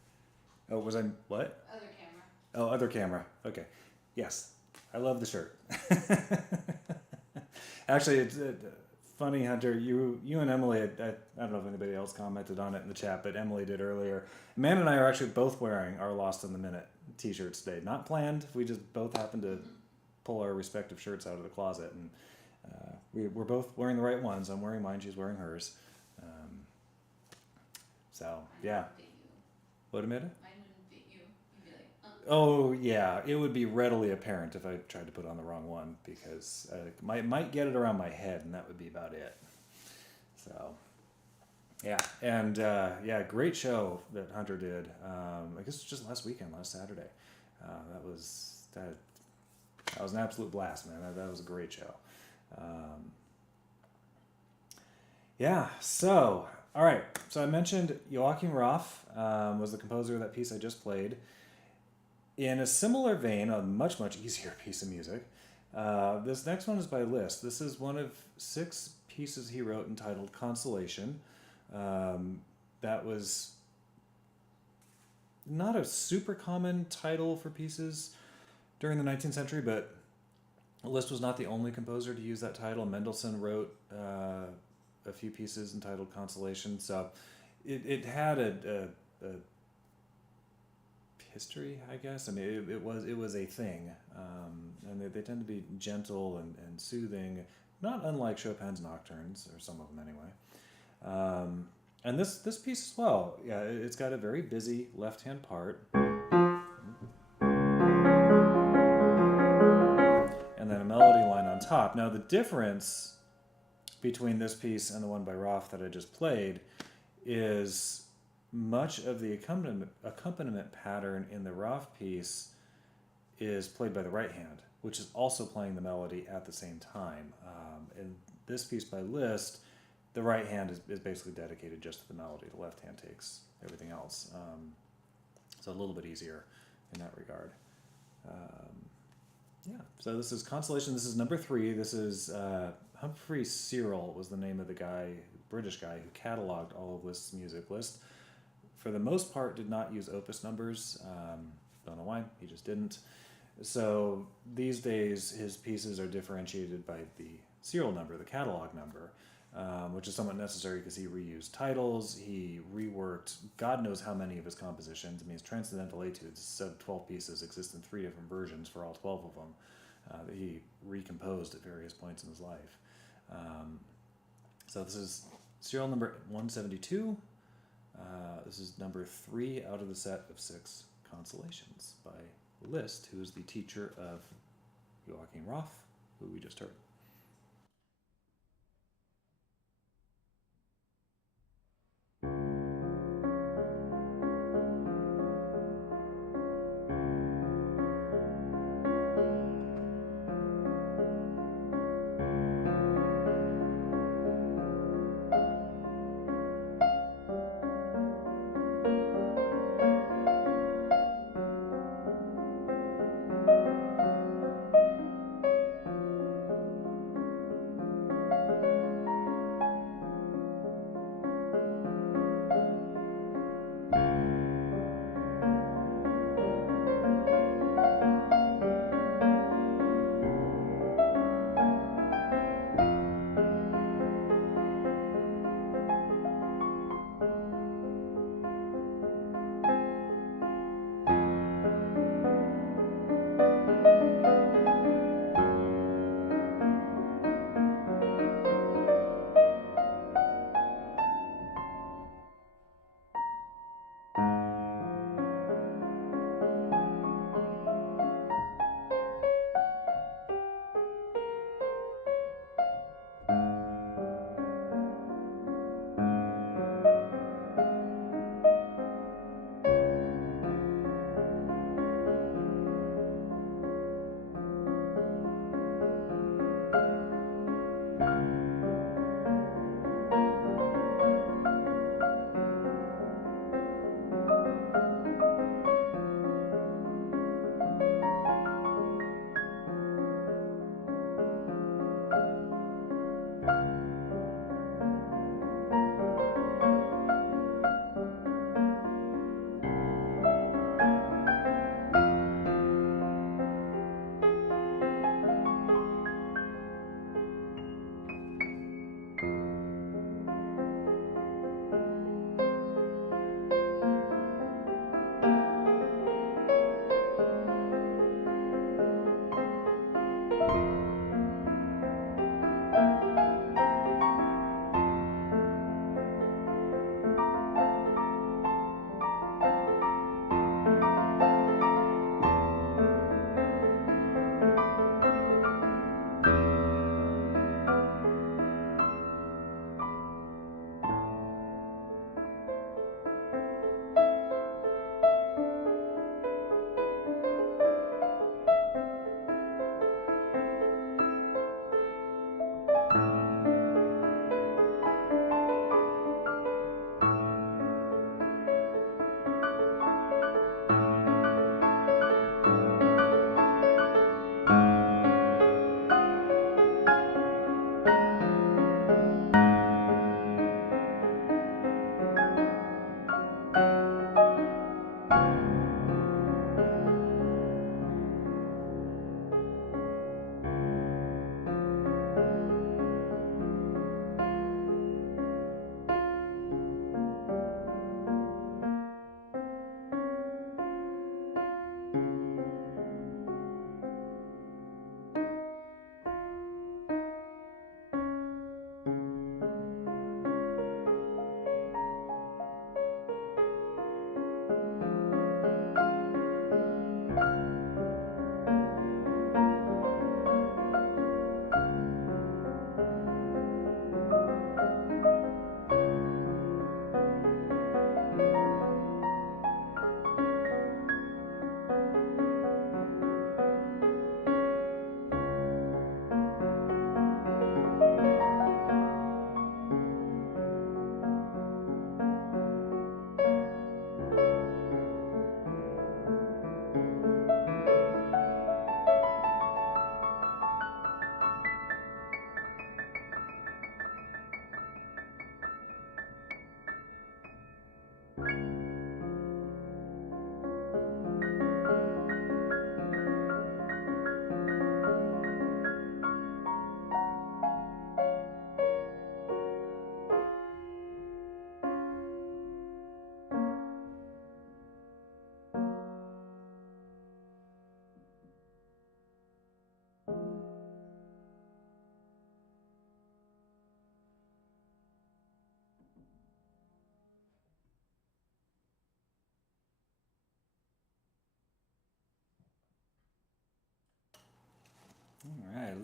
Oh, was I what? Other camera. Oh, other camera. Okay. Yes, I love the shirt. Actually, it's funny, Hunter. You and Emily. I don't know if anybody else commented on it in the chat, but Emily did earlier. Amanda and I are actually both wearing our Lost in the Minute T-shirts today. Not planned. We just both happened to pull our respective shirts out of the closet, and we're both wearing the right ones. I'm wearing mine. She's wearing hers. So yeah. Fit you. What, Amanda? Mine wouldn't fit you. You'd be like, Oh yeah, it would be readily apparent if I tried to put on the wrong one because I might get it around my head, and that would be about it. So, yeah, and yeah, great show that Hunter did. I guess it was just last Saturday. That was an absolute blast, man. That was a great show. Yeah, so all right. So I mentioned Joachim Roth was the composer of that piece I just played. In a similar vein, a much, much easier piece of music, this next one is by Liszt. This is one of 6 pieces he wrote entitled Consolation. That was not a super common title for pieces during the 19th century, but Liszt was not the only composer to use that title. Mendelssohn wrote a few pieces entitled Consolation, so it had a history, I guess. I mean, it was a thing, and they tend to be gentle and soothing, not unlike Chopin's nocturnes, or some of them anyway. And this piece as well, yeah, it's got a very busy left-hand part, and then a melody line on top. Now the difference between this piece and the one by Roth that I just played is much of the accompaniment pattern in the Roth piece is played by the right hand, which is also playing the melody at the same time. In this piece by Liszt, the right hand is basically dedicated just to the melody. The left hand takes everything else. So a little bit easier in that regard. Yeah, so this is Consolation. This is number 3. This is Humphrey Cyril was the name of the guy, British guy, who cataloged all of Liszt's music. Liszt, for the most part, did not use opus numbers. Don't know why, he just didn't. So these days, his pieces are differentiated by the serial number, the catalog number, which is somewhat necessary because he reused titles, he reworked God knows how many of his compositions. I mean, his Transcendental Etudes, said 12 pieces, exist in 3 different versions for all 12 of them that he recomposed at various points in his life. So this is serial number 172. This is number 3 out of the set of 6 Consolations by Liszt, who is the teacher of Joachim Roth, who we just heard.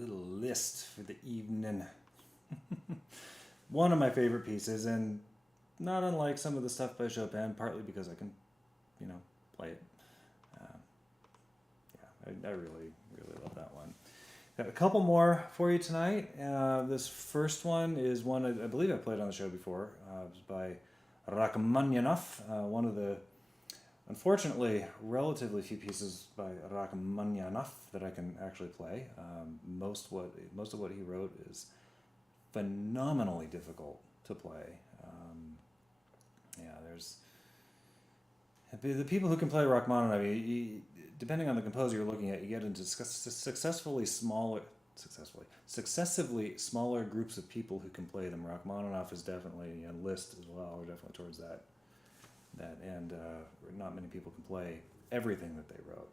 little list for the evening. One of my favorite pieces, and not unlike some of the stuff by Chopin, partly because I can, play it. I really, really love that one. Got a couple more for you tonight. This first one is one I believe I played on the show before. It was by Rachmaninoff, one of the, unfortunately, relatively few pieces by Rachmaninoff that I can actually play. Most of what he wrote is phenomenally difficult to play. There's the people who can play Rachmaninoff. Depending on the composer you're looking at, you get into successively smaller groups of people who can play them. Rachmaninoff is definitely a list as well, or definitely towards that end. Not many people can play everything that they wrote.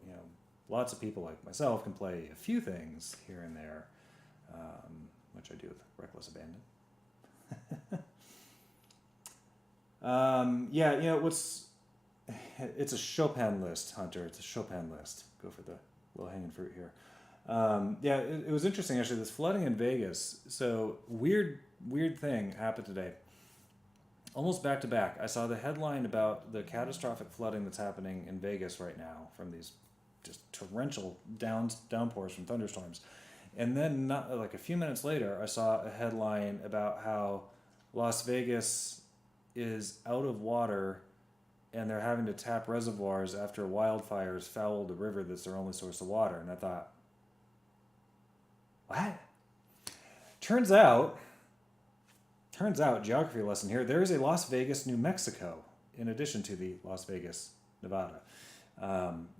Lots of people like myself can play a few things here and there, which I do with reckless abandon. It's a Chopin list, Hunter. It's a Chopin list. Go for the low-hanging fruit here. It was interesting, actually, this flooding in Vegas. So, weird thing happened today. Almost back to back, I saw the headline about the catastrophic flooding that's happening in Vegas right now from these just torrential downpours from thunderstorms. And then, not like a few minutes later, I saw a headline about how Las Vegas is out of water and they're having to tap reservoirs after wildfires fouled the river that's their only source of water. And I thought, what? Turns out, geography lesson here, there is a Las Vegas, New Mexico, in addition to the Las Vegas, Nevada.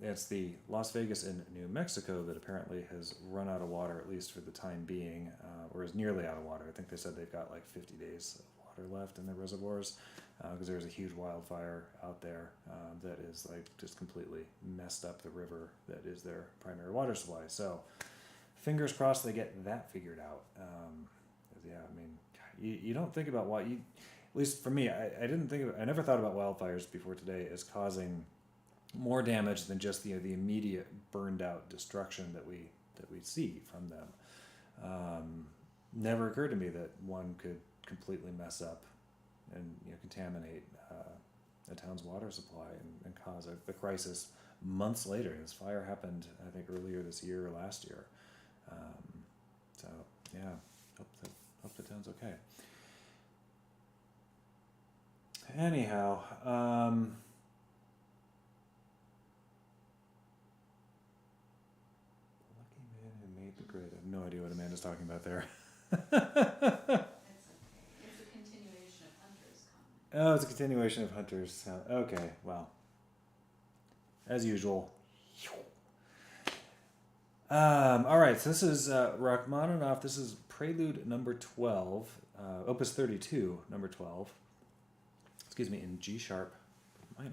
It's the Las Vegas in New Mexico that apparently has run out of water, at least for the time being, or is nearly out of water. I think they said they've got like 50 days of water left in their reservoirs, because there's a huge wildfire out there that is like just completely messed up the river that is their primary water supply. So fingers crossed they get that figured out. You don't think about at least for me, I never thought about wildfires before today as causing more damage than just the immediate burned out destruction that we see from them. Never occurred to me that one could completely mess up and contaminate a town's water supply and cause a crisis months later. This fire happened, I think, earlier this year or last year. Hope the town's okay. Anyhow, lucky man who made the grade. I have no idea what Amanda's talking about there. Oh, it's a continuation of Hunter's. Okay, well, as usual. All right, so this is Rachmaninoff. This is Prelude number 12, Opus 32, number 12. Excuse me, in G sharp minor.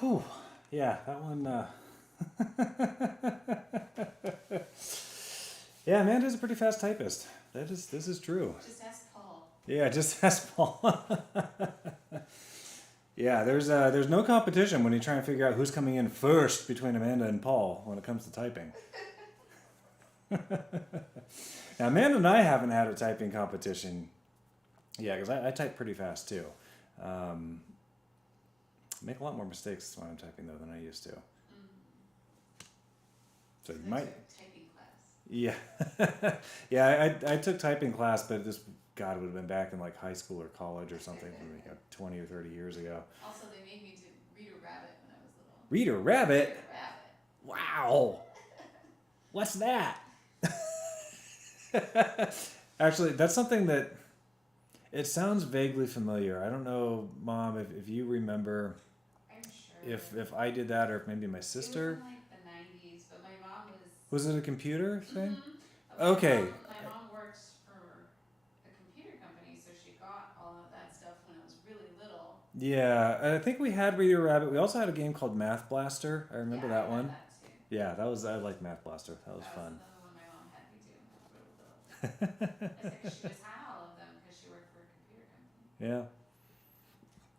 Whew. Yeah, that one. Yeah, Amanda's a pretty fast typist. This is true. Just ask Paul. Yeah, just ask Paul. Yeah, there's no competition when you try and figure out who's coming in first between Amanda and Paul when it comes to typing. Now, Amanda and I haven't had a typing competition. Yeah, because I type pretty fast too. Make a lot more mistakes when I'm typing though than I used to. So you might. Typing class. Yeah, yeah. I took typing class, but this God it would have been back in like high school or college or something, 20 or 30 years ago. Also, they made me do read a rabbit when I was little. Read a rabbit. Read a rabbit. Wow. What's that? Actually, that's something that it sounds vaguely familiar. I don't know, Mom, if you remember I'm sure. if I did that or if maybe my sister. It was in like the 90s, but my mom was. Was it a computer thing? Mm-hmm. Okay. My mom worked for a computer company, so she got all of that stuff when I was really little. Yeah, I think we had Reader Rabbit. We also had a game called Math Blaster. I remember that I one. That too. Yeah, I liked Math Blaster. That was fun. That was another one my mom had me do when I was really little. She was had all of them because she worked for a computer company. Yeah.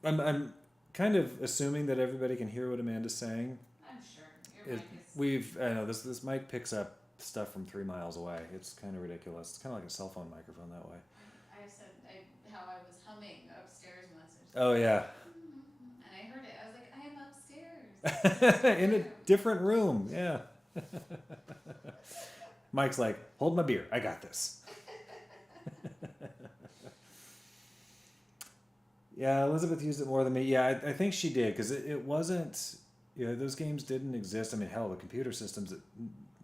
I'm kind of assuming that everybody can hear what Amanda's saying. I'm sure. Your mic is. I know this mic picks up stuff from 3 miles away. It's kind of ridiculous. It's kind of like a cell phone microphone that way. I said how I was humming upstairs once. Oh yeah. And I heard it. I was like, I am upstairs. In a different room. Yeah. Mike's like, hold my beer. I got this. Yeah, Elizabeth used it more than me. Yeah, I think she did because it wasn't. Yeah, those games didn't exist. I mean, hell, the computer systems that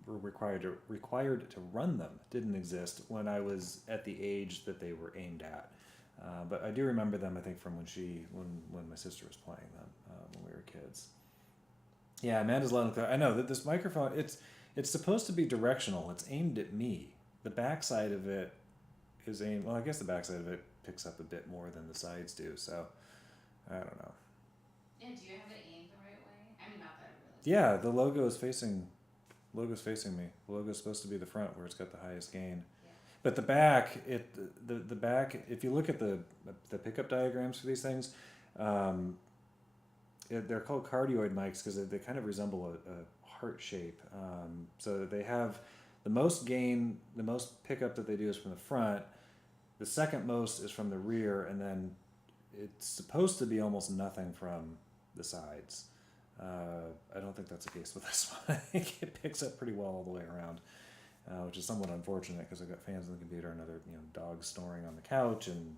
were required to run them didn't exist when I was at the age that they were aimed at. But I do remember them. I think from when my sister was playing them when we were kids. Yeah, Amanda's loud and clear. I know that this microphone it's supposed to be directional. It's aimed at me. The backside of it is aimed. Well, I guess the backside of it picks up a bit more than the sides do. So I don't know. Yeah, do you have it aimed the right way? I mean, not that it really. Yeah, the logo's facing me. The logo's supposed to be the front where it's got the highest gain. Yeah. But the back, the back. If you look at the pickup diagrams for these things, they're called cardioid mics because they kind of resemble a heart shape. So they have the most gain, the most pickup that they do is from the front. The second most is from the rear, and then it's supposed to be almost nothing from the sides. I don't think that's the case with this one. I think it picks up pretty well all the way around, which is somewhat unfortunate because I've got fans on the computer and other dogs snoring on the couch, and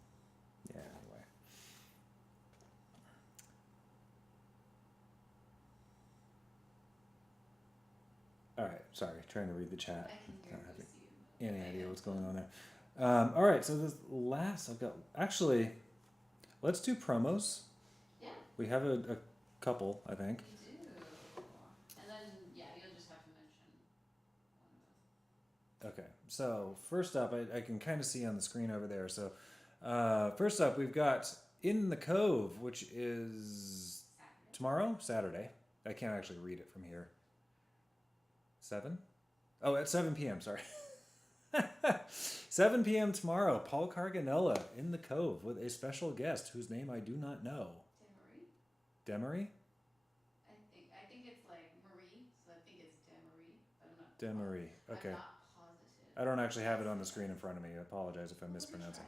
yeah, anyway. All right, sorry, trying to read the chat. I can hear Don't have any idea what's going on there. All right, so this last actually, let's do promos. Yeah. We have a couple, I think. We do. And then, yeah, you'll just have to mention one of those. Okay, so first up, I can kind of see on the screen over there. So first up, we've got In the Cove, which is tomorrow, Saturday. I can't actually read it from here. 7? Oh, at 7 p.m., sorry. 7 p.m. tomorrow, Paul Carganella in the Cove with a special guest whose name I do not know. Demery? I think it's like Marie, so I think it's Demery, but I'm not. Demery, okay. I'm not positive. I don't actually have it on the screen in front of me. I apologize if I'm mispronouncing.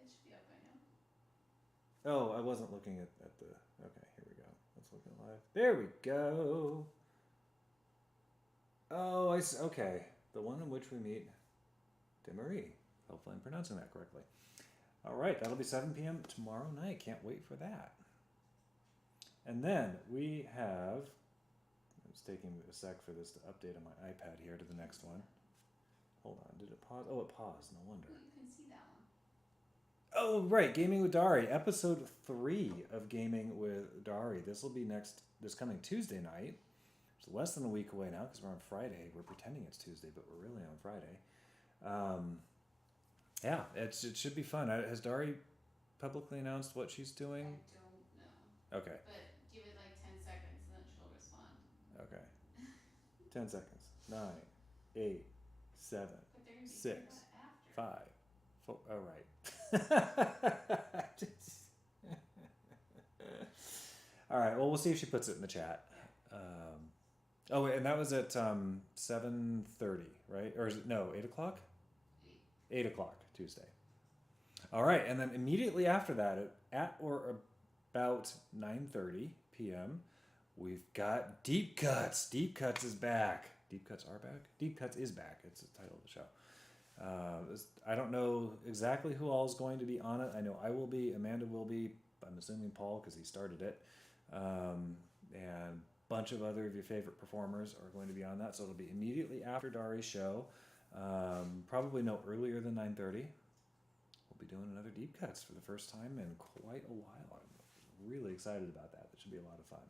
It should be up by now. Oh, I wasn't looking at the... Okay, here we go. Let's look at live. There we go. Oh, okay. The one in which we meet Demery. Hopefully I'm pronouncing that correctly. All right, that'll be 7 p.m. tomorrow night. Can't wait for that. And then we have... It's taking a sec for this to update on my iPad here to the next one. Hold on, did it pause? Oh, it paused, no wonder. Oh, you can see that one. Oh, right, Gaming with Dari, episode 3 of Gaming with Dari. This will be this coming Tuesday night. It's less than a week away now because we're on Friday. We're pretending it's Tuesday, but we're really on Friday. Yeah, it should be fun. Has Dari publicly announced what she's doing? I don't know. Okay. But give it like 10 seconds. 10 seconds. 9, 8, 7, But they're gonna be 6, after. 5, 4. All right. All right. Well, we'll see if she puts it in the chat. Oh, wait, and that was at 7:30, right? Or is it 8 o'clock? 8 o'clock Tuesday. All right, and then immediately after that, at or about 9:30 p.m., we've got Deep Cuts. Deep Cuts is back. Deep Cuts are back? Deep Cuts is back. It's the title of the show. I don't know exactly who all is going to be on it. I know I will be. Amanda will be. I'm assuming Paul because he started it. And a bunch of other of your favorite performers are going to be on that. So it'll be immediately after Dari's show. Probably no earlier than 9:30. We'll be doing another Deep Cuts for the first time in quite a while. I'm really excited about that. That should be a lot of fun.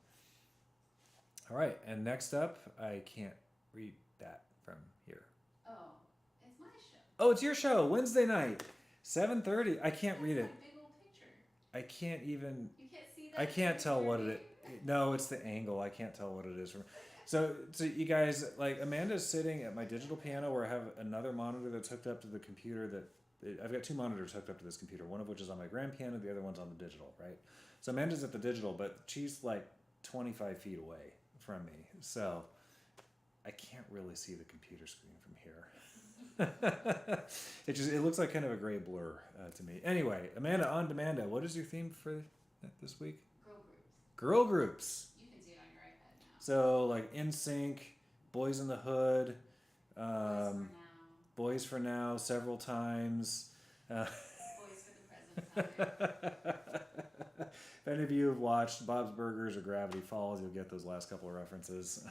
All right, and next up, I can't read that from here. Oh, it's my show. Oh, it's your show, Wednesday night, 7:30. I can't read it. That's my big old picture. I can't even. You can't see that? I can't tell what it. No, it's the angle. I can't tell what it is from. So you guys, like, Amanda's sitting at my digital piano where I have another monitor that's hooked up to the computer I've got two monitors hooked up to this computer, one of which is on my grand piano, the other one's on the digital, right? So Amanda's at the digital, but she's like 25 feet away from me. So I can't really see the computer screen from here. It looks like kind of a gray blur to me. Anyway, Amanda, on Demanda, what is your theme for this week? Girl groups. Girl groups. You can see it on your iPad now. So like NSYNC, Boys in the Hood, Boys for Now several times. Boys for the present time. If any of you have watched Bob's Burgers or Gravity Falls, you'll get those last couple of references.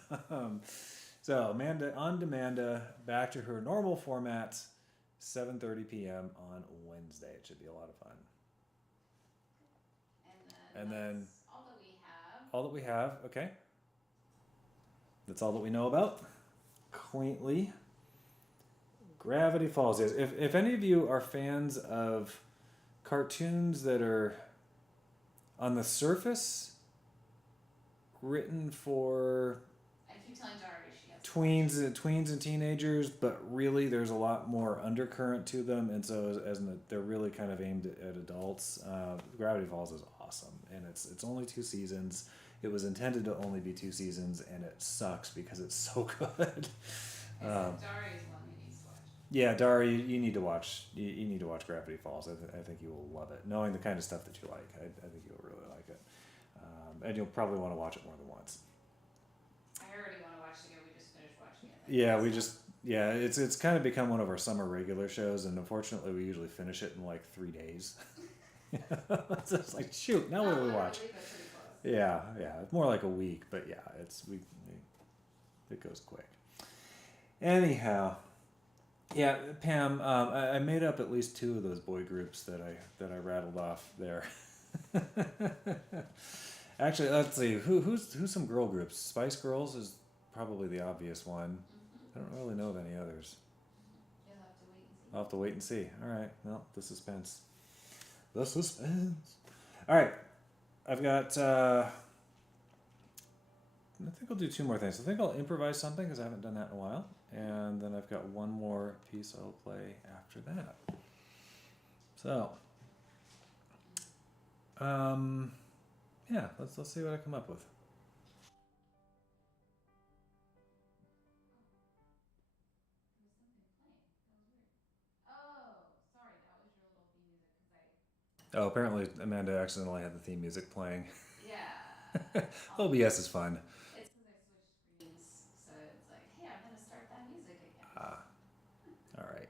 So Amanda on Demanda, back to her normal format, 7:30 p.m. on Wednesday. It should be a lot of fun. And then all that we have. All that we have, okay. That's all that we know about. Quaintly. Gravity Falls. Yes. If any of you are fans of cartoons that are on the surface written for I keep telling Dari she has tweens and teenagers, but really there's a lot more undercurrent to them, and so they're really kind of aimed at adults. Gravity Falls is awesome, and it's only 2 seasons. It was intended to only be 2 seasons, and it sucks because it's so good. Dari's one you need to watch. Yeah, Dari, you need to watch. You need to watch Gravity Falls. I think you will love it. Knowing the kind of stuff that you like, I think you'll really like it, and you'll probably want to watch it more than once. I already want to watch it again. We just finished watching it. It's kind of become one of our summer regular shows, and unfortunately, we usually finish it in like 3 days. It's just like, shoot, now what do we watch? But pretty close. Yeah, more like a week, but yeah, it goes quick. Anyhow, yeah, Pam, I made up at least 2 of those boy groups that I rattled off there. Actually, let's see, who's some girl groups? Spice Girls is probably the obvious one. I don't really know of any others. You'll have to wait and see. I'll have to wait and see. All right, well, the suspense. The suspense. All right, I've got, I think I'll do 2 more things. I think I'll improvise something because I haven't done that in a while. And then I've got one more piece I'll play after that. So, yeah, let's see what I come up with. Oh, apparently Amanda accidentally had the theme music playing. Yeah. OBS is fun. It's because I switched screens, so it's like, hey, I'm gonna start that music again. All right.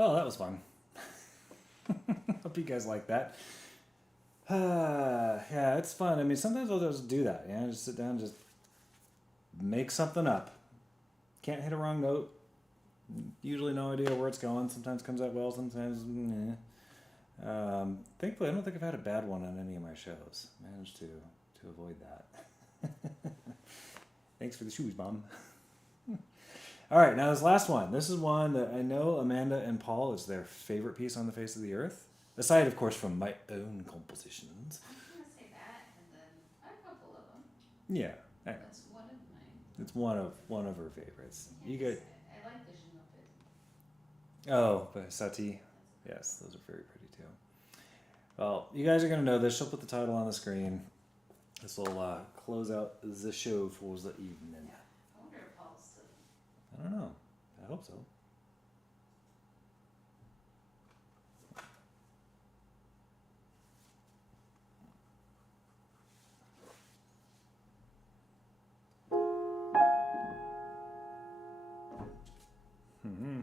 Well, that was fun. Hope you guys like that. Yeah, it's fun. I mean, sometimes I'll just do that. Yeah, just sit down and just make something up. Can't hit a wrong note. Usually no idea where it's going. Sometimes comes out well, sometimes thankfully, I don't think I've had a bad one on any of my shows. Managed to avoid that. Thanks for the shoes, Mom. All right, now this last one. This is one that I know Amanda and Paul is their favorite piece on the face of the earth. Aside, of course, from my own compositions. I was gonna say that, and then I have a couple of them. Yeah, I know. That's one of mine. It's one of her favorites. You Yes, get I like the Je m'appelle. oh, Vaudacity. Yes, those are very pretty too. Well, you guys are gonna know this. She'll put the title on the screen. This will close out the show for the evening. Yeah. I wonder if Paul's still. I don't know. I hope so. Mm-hmm.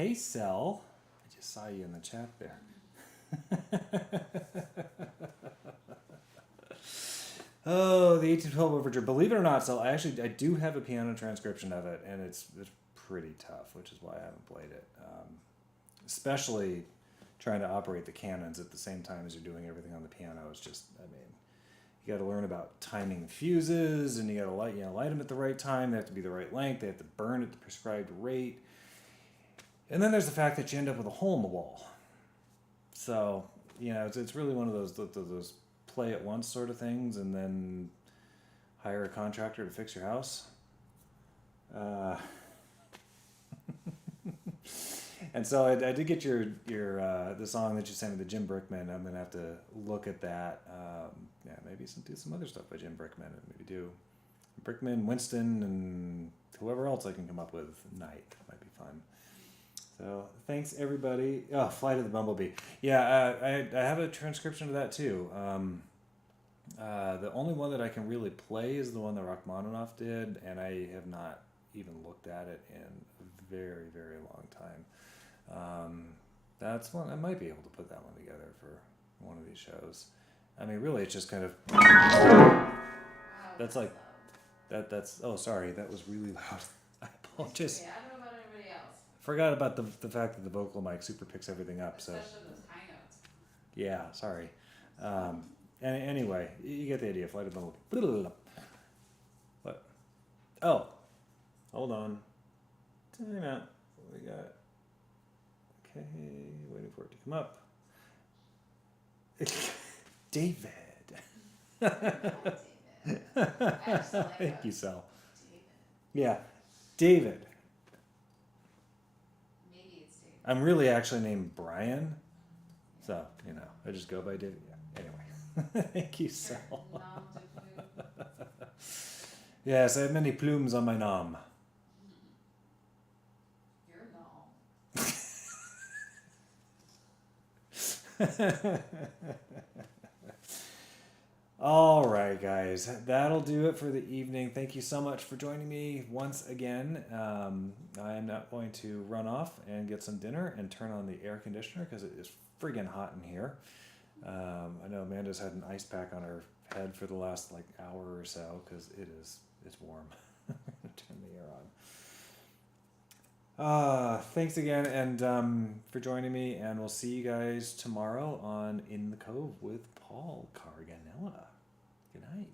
Hey, Sel. I just saw you in the chat there. Oh, the 1812 Overture. Believe it or not, Sel, I do have a piano transcription of it, and it's pretty tough, which is why I haven't played it. Especially trying to operate the cannons at the same time as you're doing everything on the piano is just, I mean, you got to learn about timing fuses, and you got to light them at the right time. They have to be the right length. They have to burn at the prescribed rate. And then there's the fact that you end up with a hole in the wall. So, it's really one of those play at once sort of things, and then hire a contractor to fix your house. And so I did get your the song that you sent me, the Jim Brickman. I'm gonna have to look at that. Maybe do some other stuff by Jim Brickman, and maybe do Brickman, Winston, and whoever else I can come up with. Night might be fun. So thanks everybody. Oh, Flight of the Bumblebee. Yeah, I have a transcription of that too. The only one that I can really play is the one that Rachmaninoff did, and I have not even looked at it in a very, very long time. That's one I might be able to put that one together for one of these shows. I mean, really, it's just kind of that's like that's oh, sorry, that was really loud. I apologize. Yeah, I don't know about anybody else. Forgot about the fact that the vocal mic super picks everything up. Especially those high notes. Yeah, sorry. Anyway, you get the idea. Flight of the Bumblebee. What? Oh, hold on. Time out. We got. Okay, waiting for it to come up. David. Thank you, Sal. David. Yeah, David. Maybe it's David. I'm really actually named Brian, so I just go by David. Yeah. Anyway, thank you, Sal. Nom de plume. Yes, I have many plumes on my nom. Your nom. All right, guys, that'll do it for the evening. Thank you so much for joining me once again. I am now going to run off and get some dinner and turn on the air conditioner because it is friggin' hot in here. I know Amanda's had an ice pack on her head for the last hour or so because it's warm. Turn the air on. Thanks again, and for joining me, and we'll see you guys tomorrow on In the Cove with Paul Carganella. Good night.